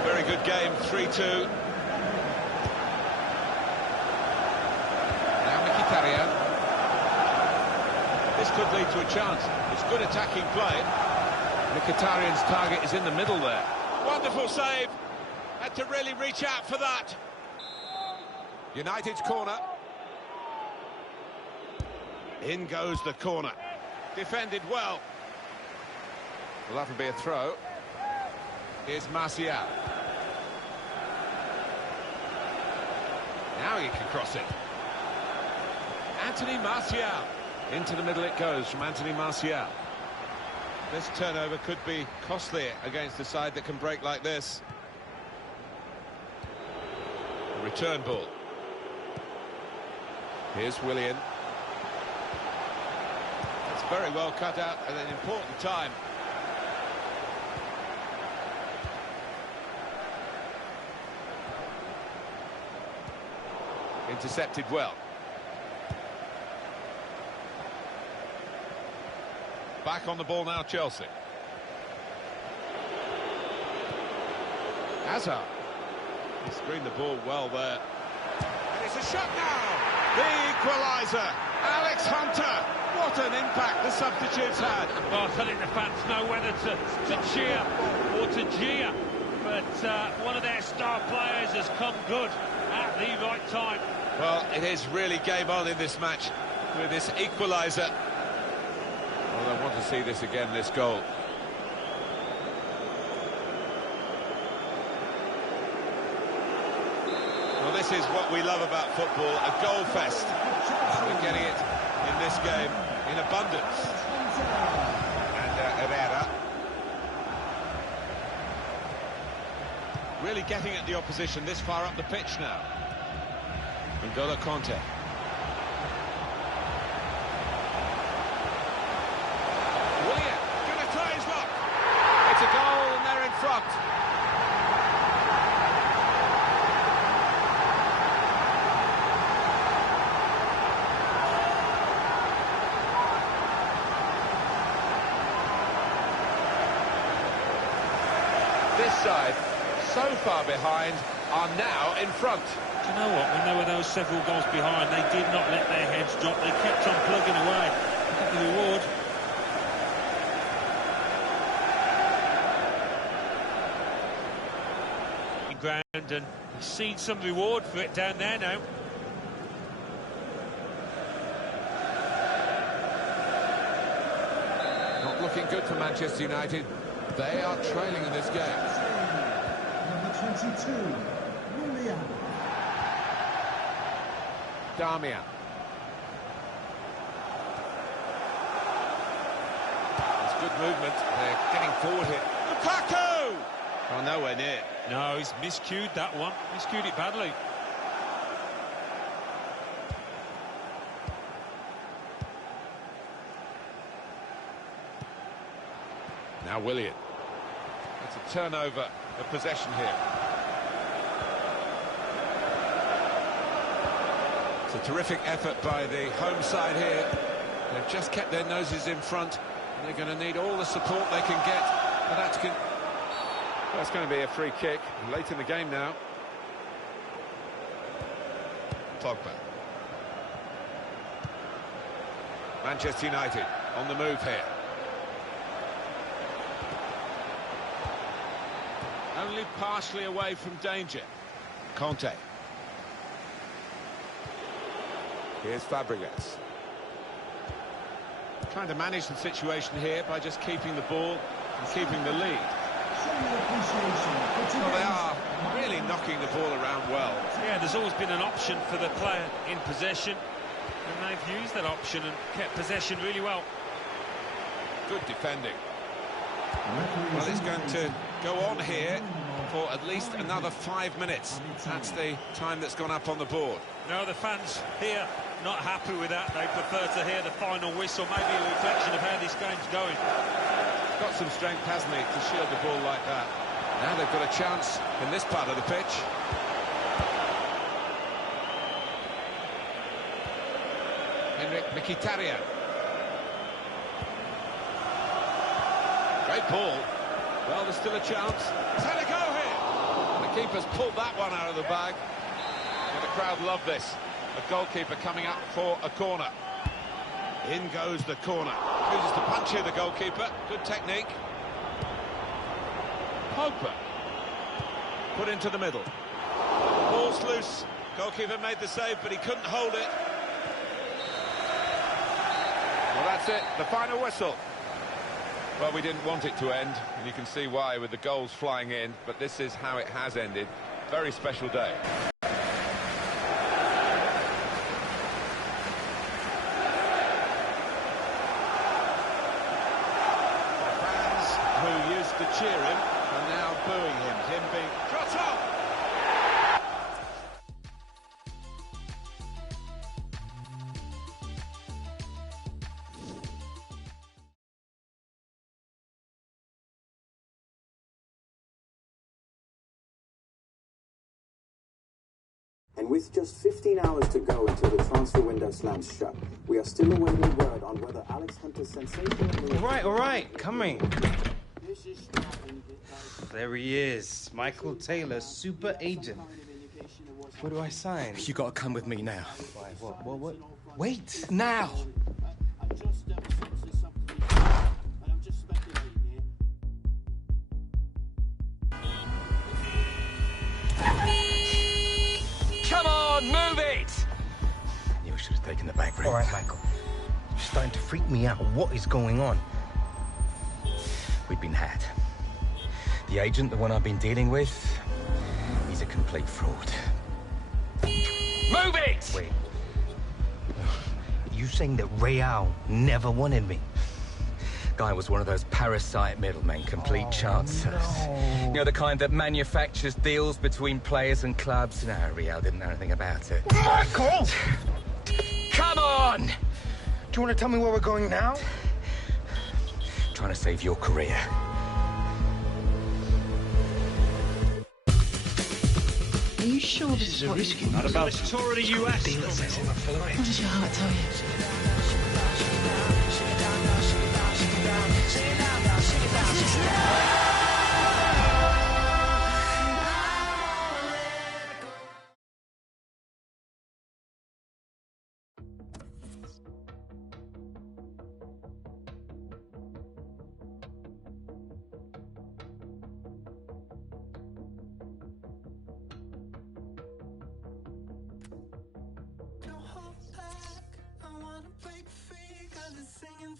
Very good game, 3-2. Now Mkhitaryan. This could lead to a chance. It's good attacking play. Mkhitaryan's target is in the middle there. Wonderful save. Had to really reach out for that. United's corner. In goes the corner. Defended well. Well, that'll be a throw. Here's Martial. Now he can cross it. Anthony Martial. Into the middle it goes from Anthony Martial. This turnover could be costly against a side that can break like this. A return ball. Here's Willian. It's very well cut out at an important time. Intercepted well. Back on the ball now, Chelsea. Hazard. He screened the ball well there. And it's a shot now! The equaliser, Alex Hunter. What an impact the substitutes had. Well, I think the fans know whether to cheer or to jeer. But one of their star players has come good at the right time. Well, it is really game on in this match with this equaliser. Well, I want to see this again, this goal. Well, this is what we love about football, a goal fest. And we're getting it in this game in abundance. And Herrera. Really getting at the opposition this far up the pitch now. N'Golo Kanté. Willian, gonna try his luck. It's a goal and they're in front. This side, so far behind, are now in front. Do you know what? When they were those several goals behind, they did not let their heads drop. They kept on plugging away. Look at the reward. Ground, and he's seen some reward for it down there now. Not looking good for Manchester United. They are trailing in this game. Number 22, Willian. Damian. It's good movement. They're getting forward here. Lukaku! Oh, nowhere near. No, he's miscued that one. Miscued it badly. Now Willian. It's a turnover of possession here. It's a terrific effort by the home side here. They've just kept their noses in front, and they're going to need all the support they can get. But that's going to be a free kick late in the game now. Pogba. Manchester United on the move here. Only partially away from danger. Kanté. Here's Fabregas. Trying to manage the situation here by just keeping the ball and keeping the lead. Well, they are really knocking the ball around well. Yeah, there's always been an option for the player in possession, and they've used that option and kept possession really well. Good defending. Well, it's going to go on here for at least another 5 minutes. That's the time that's gone up on the board. No, the fans here not happy with that. They prefer to hear the final whistle, maybe a reflection of how this game's going. Got some strength, hasn't he, to shield the ball like that. Now they've got a chance in this part of the pitch. Henrik Mkhitaryan. Great ball. Well, there's still a chance. He's had a go here. The keeper's pulled that one out of the bag. And the crowd love this. A goalkeeper coming up for a corner. In goes the corner. Chooses to punch here, the goalkeeper. Good technique. Pogba. Put into the middle. Ball's loose. Goalkeeper made the save, but he couldn't hold it. Well, that's it. The final whistle. Well, we didn't want it to end, and you can see why with the goals flying in, but this is how it has ended. Very special day. To cheer him, and now booing him being shot off. And with just 15 hours to go until the transfer window slams shut, we are still awaiting word on whether Alex Hunter's sensational move... All right, coming. There he is, Michael Taylor, super agent. What do I sign? You gotta come with me now. Why, what? Wait, now! Come on, move it! I knew I should have taken the back room. All right, Michael. You're starting to freak me out. What is going on? We've been had. The agent, the one I've been dealing with, he's a complete fraud. Move it! Wait. You saying that Real never wanted me? Guy was one of those parasite middlemen, complete chancers. No. You know, the kind that manufactures deals between players and clubs. No, Real didn't know anything about it. Michael! Come on! Do you want to tell me where we're going now? Trying to save your career. Are you sure this is what risky. Not about the tour of the US. What does your heart tell you?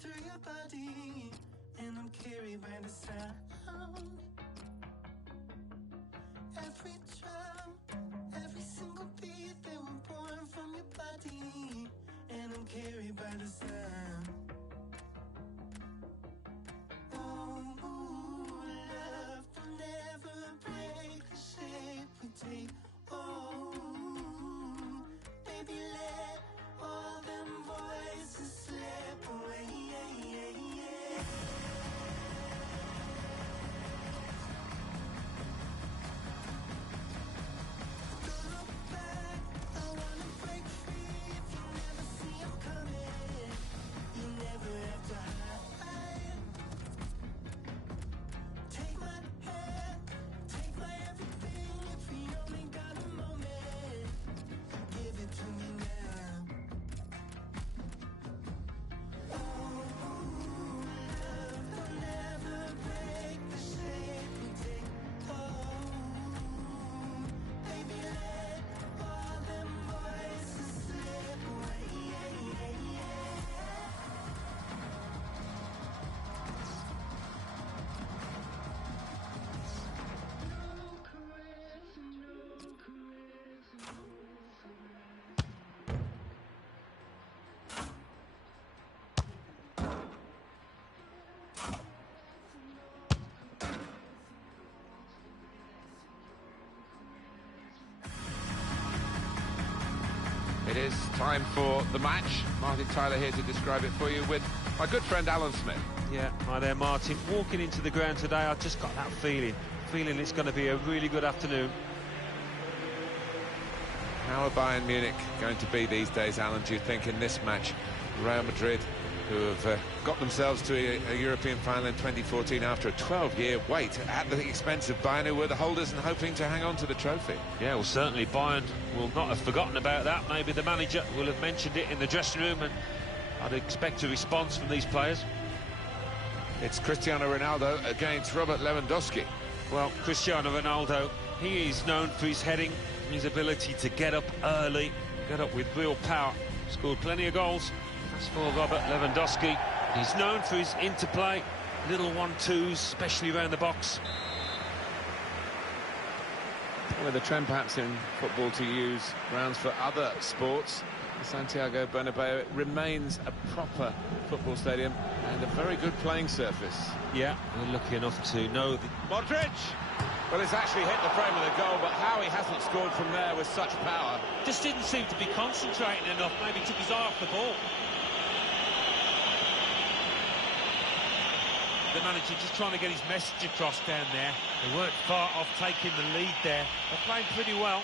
Through your body, and I'm carried by the sound. Every drum, every single beat, they were born from your body, and I'm carried by the sound. Oh, love will never break the shape we take. Oh, baby, let all them voices slip away. It is time for the match. Martin Tyler here to describe it for you with my good friend Alan Smith. Yeah, hi there, Martin. Walking into the ground today, I just got that feeling it's going to be a really good afternoon. How are Bayern Munich going to be these days, Alan, do you think, in this match? Real Madrid, who have got themselves to a European final in 2014 after a 12-year wait at the expense of Bayern, who were the holders and hoping to hang on to the trophy. Yeah, well, certainly Bayern will not have forgotten about that. Maybe the manager will have mentioned it in the dressing room, and I'd expect a response from these players. It's Cristiano Ronaldo against Robert Lewandowski. Well, Cristiano Ronaldo, he is known for his heading, his ability to get up early, get up with real power. Scored plenty of goals. As for Robert Lewandowski, he's known for his interplay, little 1-2s, especially around the box. With a trend perhaps in football to use grounds for other sports, the Santiago Bernabeu remains a proper football stadium and a very good playing surface. Yeah, we're lucky enough to know that. Modric! Well, it's actually hit the frame of the goal, but how he hasn't scored from there with such power. Just didn't seem to be concentrating enough, maybe took his eye off the ball. The manager just trying to get his message across down there. They weren't far off taking the lead there. They're playing pretty well.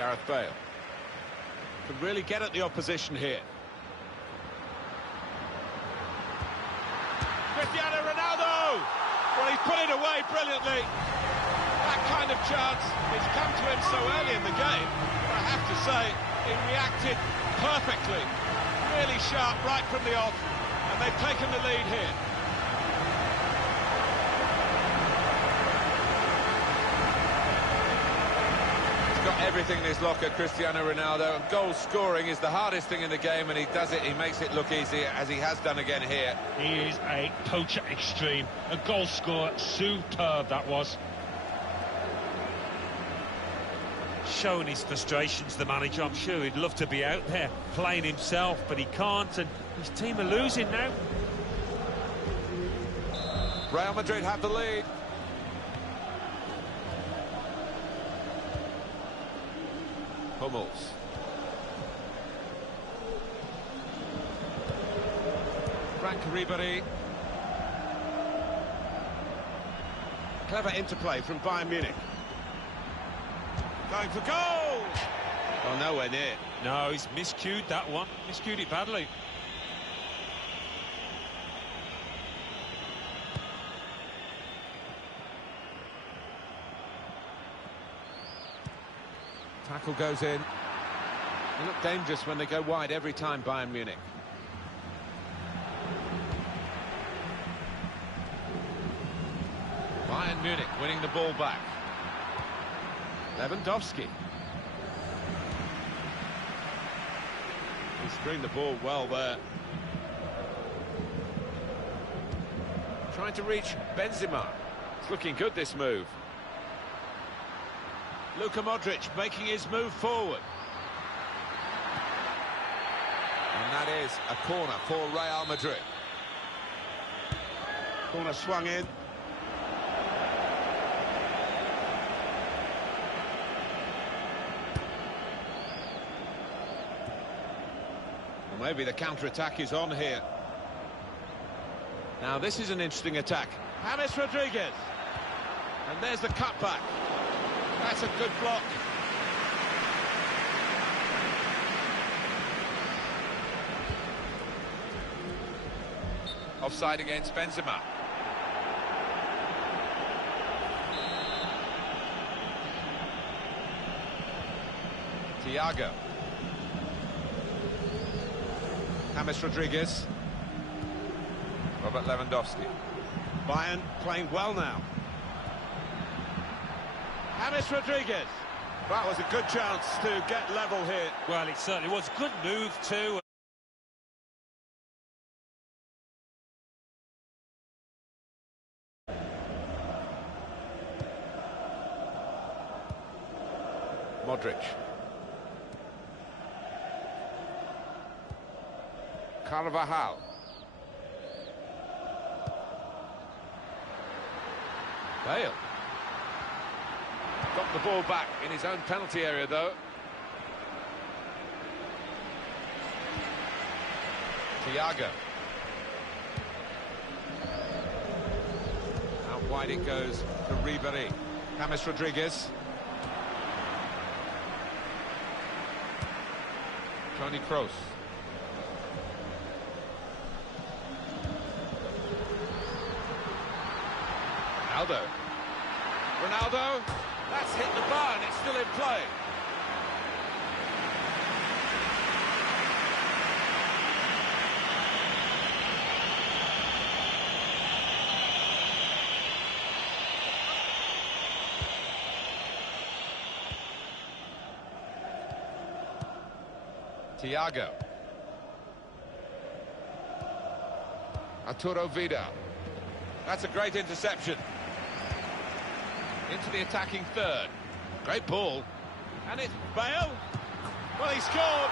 Gareth Bale. Can really get at the opposition here. Cristiano Ronaldo! Well, he's put it away brilliantly. That kind of chance has come to him so early in the game. But I have to say, he reacted perfectly. Really sharp right from the off. And they've taken the lead here. Got everything in his locker, Cristiano Ronaldo, and goal scoring is the hardest thing in the game, and he does it, he makes it look easy, as he has done again here. He is a poacher extreme, a goal scorer, superb that was. Showing his frustrations, the manager. I'm sure he'd love to be out there playing himself, but he can't, and his team are losing now. Real Madrid have the lead. Hummels. Frank Ribéry. Clever interplay from Bayern Munich. Going for goal! Oh, nowhere near. No, he's miscued that one. Miscued it badly. Tackle goes in. They look dangerous when they go wide every time, Bayern Munich. Bayern Munich winning the ball back. Lewandowski. He screened the ball well there. Trying to reach Benzema. It's looking good, this move. Luka Modric making his move forward. And that is a corner for Real Madrid. Corner swung in. Well, maybe the counter-attack is on here. Now this is an interesting attack. James Rodriguez. And there's the cutback. That's a good block. Offside against Benzema. Thiago. James Rodriguez. Robert Lewandowski. Bayern playing well now. James Rodriguez. That was a good chance to get level here. Well, it certainly was a good move too. Modric. Carvajal. Bale. Got the ball back in his own penalty area, though. Thiago. Out wide it goes to Ribéry. James Rodriguez. Toni Kroos. Ronaldo. Ronaldo. That's hit the bar and it's still in play. Thiago. Arturo Vidal. That's a great interception. Into the attacking third. Great ball. And it's Bale. Well, he scored.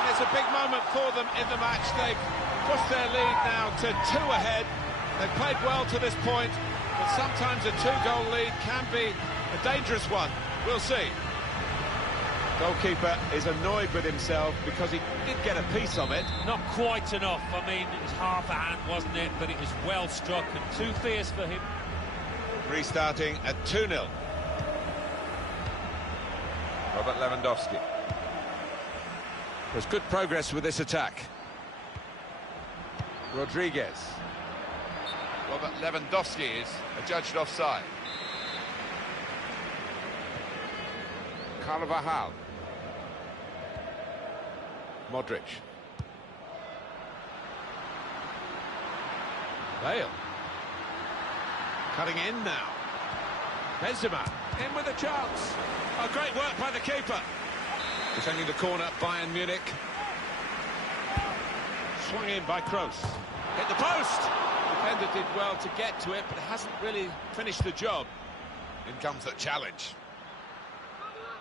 And it's a big moment for them in the match. They've pushed their lead now to 2 ahead. They've played well to this point, but sometimes a 2-goal lead can be a dangerous one. We'll see. Goalkeeper is annoyed with himself because he did get a piece of it. Not quite enough. I mean, it was half a hand, wasn't it? But it was well struck and too fierce for him. Restarting at 2-0. Robert Lewandowski. There's good progress with this attack. Rodriguez. Robert Lewandowski is adjudged offside. Carvajal. Modric. Bale. Cutting in now. Benzema in with a chance. Oh, great work by the keeper. Defending the corner, Bayern Munich. Swung in by Kroos. Hit the post. Defender did well to get to it, but hasn't really finished the job. In comes the challenge.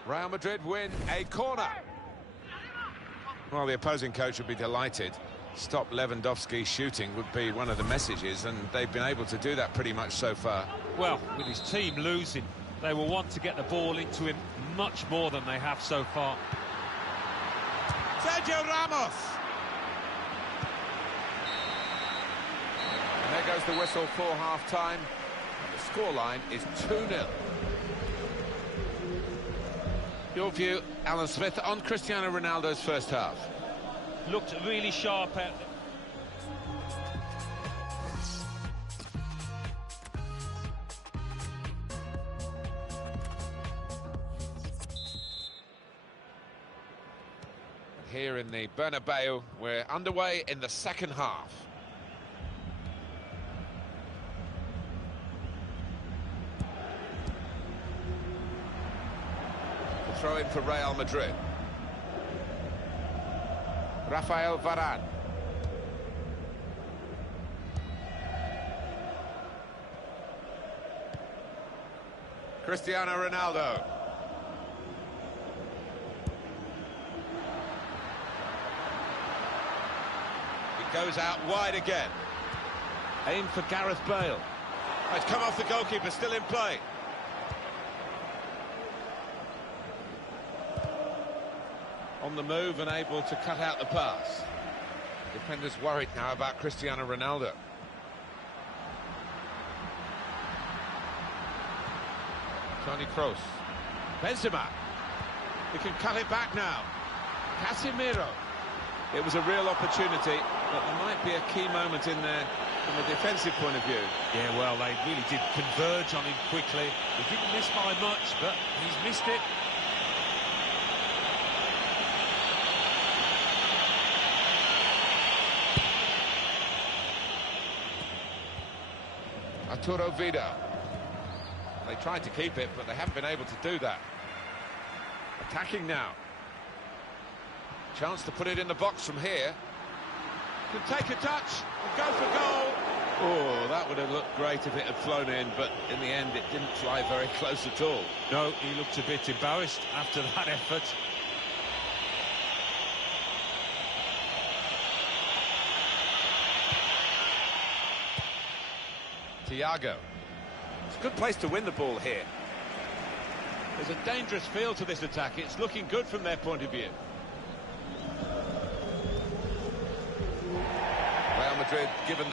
Real Madrid win a corner. Well, the opposing coach would be delighted. Stop Lewandowski shooting would be one of the messages, and they've been able to do that pretty much so far. Well, with his team losing, they will want to get the ball into him much more than they have so far. Sergio Ramos. And there goes the whistle for half-time. The scoreline is 2-0. Your view, Alan Smith, on Cristiano Ronaldo's first half? Looked really sharp out. Here in the Bernabeu, we're underway in the second half. The throw in for Real Madrid. Rafael Varane. Cristiano Ronaldo. It goes out wide again. Aim for Gareth Bale. Oh, it's come off the goalkeeper, still in play. On the move and able to cut out the pass. Defenders worried now about Cristiano Ronaldo. Toni Kroos. Benzema. He can cut it back now. Casemiro. It was a real opportunity, but there might be a key moment in there from a defensive point of view. Yeah, well, they really did converge on him quickly. He didn't miss by much, but he's missed it. Arturo Vidal. They tried to keep it, but they haven't been able to do that. Attacking now. Chance to put it in the box from here. Can take a touch and go for goal. Oh, that would have looked great if it had flown in, but in the end it didn't fly very close at all. No, he looked a bit embarrassed after that effort. Thiago. It's a good place to win the ball here. There's a dangerous feel to this attack. It's looking good from their point of view. Real Madrid given...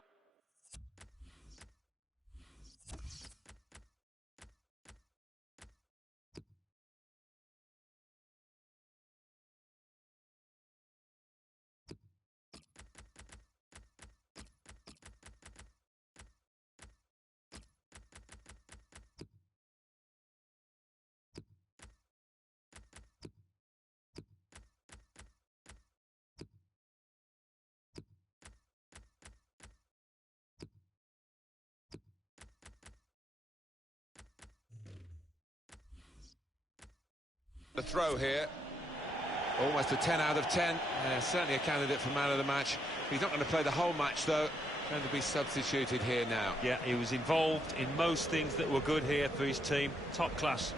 The throw here, almost a 10 out of 10. Certainly a candidate for man of the match. He's not going to play the whole match, though. Going to be substituted here now. Yeah, he was involved in most things that were good here for his team. Top class.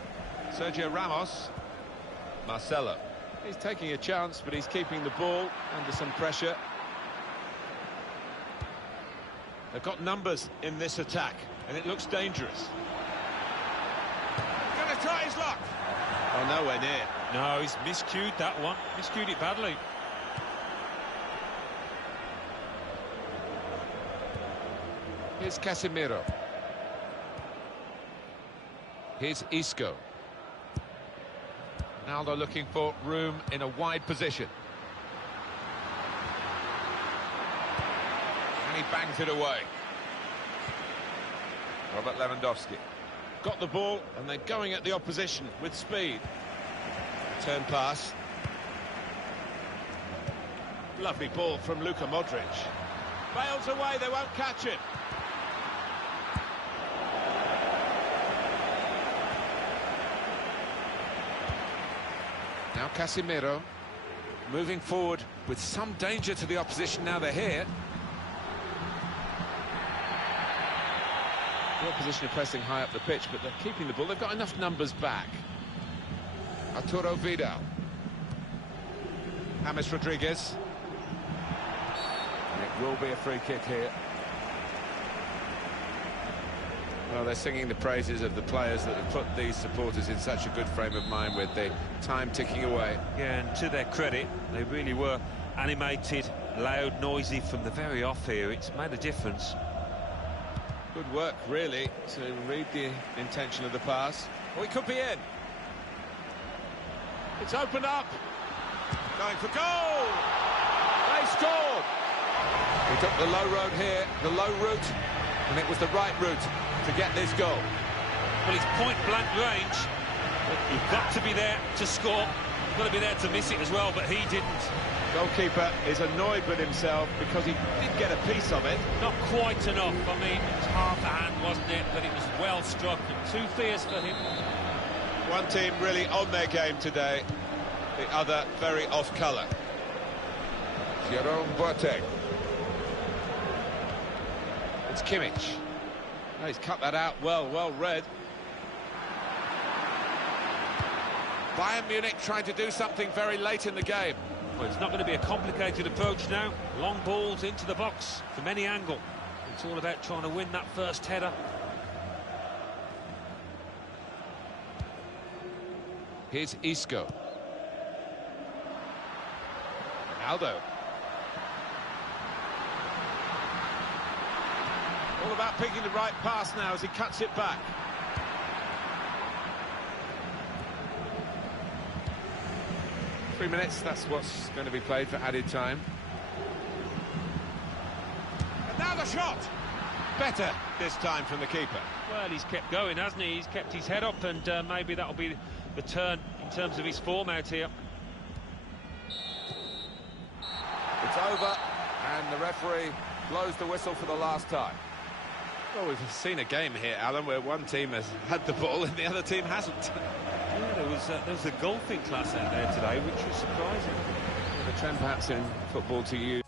Sergio Ramos. Marcelo. He's taking a chance, but he's keeping the ball under some pressure. They've got numbers in this attack, and it looks dangerous. He's going to try his luck. Oh, nowhere near. No, he's miscued that one. Miscued it badly. Here's Casemiro. Here's Isco. Aldo looking for room in a wide position. And he bangs it away. Robert Lewandowski. Got the ball, and they're going at the opposition with speed. Turn pass. Lovely ball from Luka Modric. Bails away, they won't catch it. Now Casemiro moving forward with some danger to the opposition now they're here. The opposition are pressing high up the pitch, but they're keeping the ball. They've got enough numbers back. Arturo Vidal. James Rodriguez. And it will be a free kick here. Well, they're singing the praises of the players that have put these supporters in such a good frame of mind with the time ticking away. Yeah, and to their credit, they really were animated, loud, noisy from the very off here. It's made a difference. Good work, really, to read the intention of the pass. Oh, he could be in. It's opened up. Going for goal. They scored. He took the low road here, the low route, and it was the right route to get this goal. Well, it's point-blank range. But you've got to be there to score. You've got to be there to miss it as well, but he didn't. Goalkeeper is annoyed with himself because he did get a piece of it. Not quite enough. I mean, it was half a hand, wasn't it? But it was well struck and too fierce for him. One team really on their game today, the other very off colour. Jerome Boateng. It's Kimmich. Oh, he's cut that out well read. Bayern Munich trying to do something very late in the game. Well, it's not going to be a complicated approach now. Long balls into the box from any angle. It's all about trying to win that first header. Here's Isco. Ronaldo. All about picking the right pass now as he cuts it back. Three minutes, that's what's going to be played for added time. And now the shot! Better this time from the keeper. Well, he's kept going, hasn't he? He's kept his head up, and maybe that'll be the turn in terms of his form out here. It's over, and the referee blows the whistle for the last time. Well, we've seen a game here, Alan, where one team has had the ball and the other team hasn't. Yeah, there was a golfing class out there today, which was surprising. The trend perhaps in football to use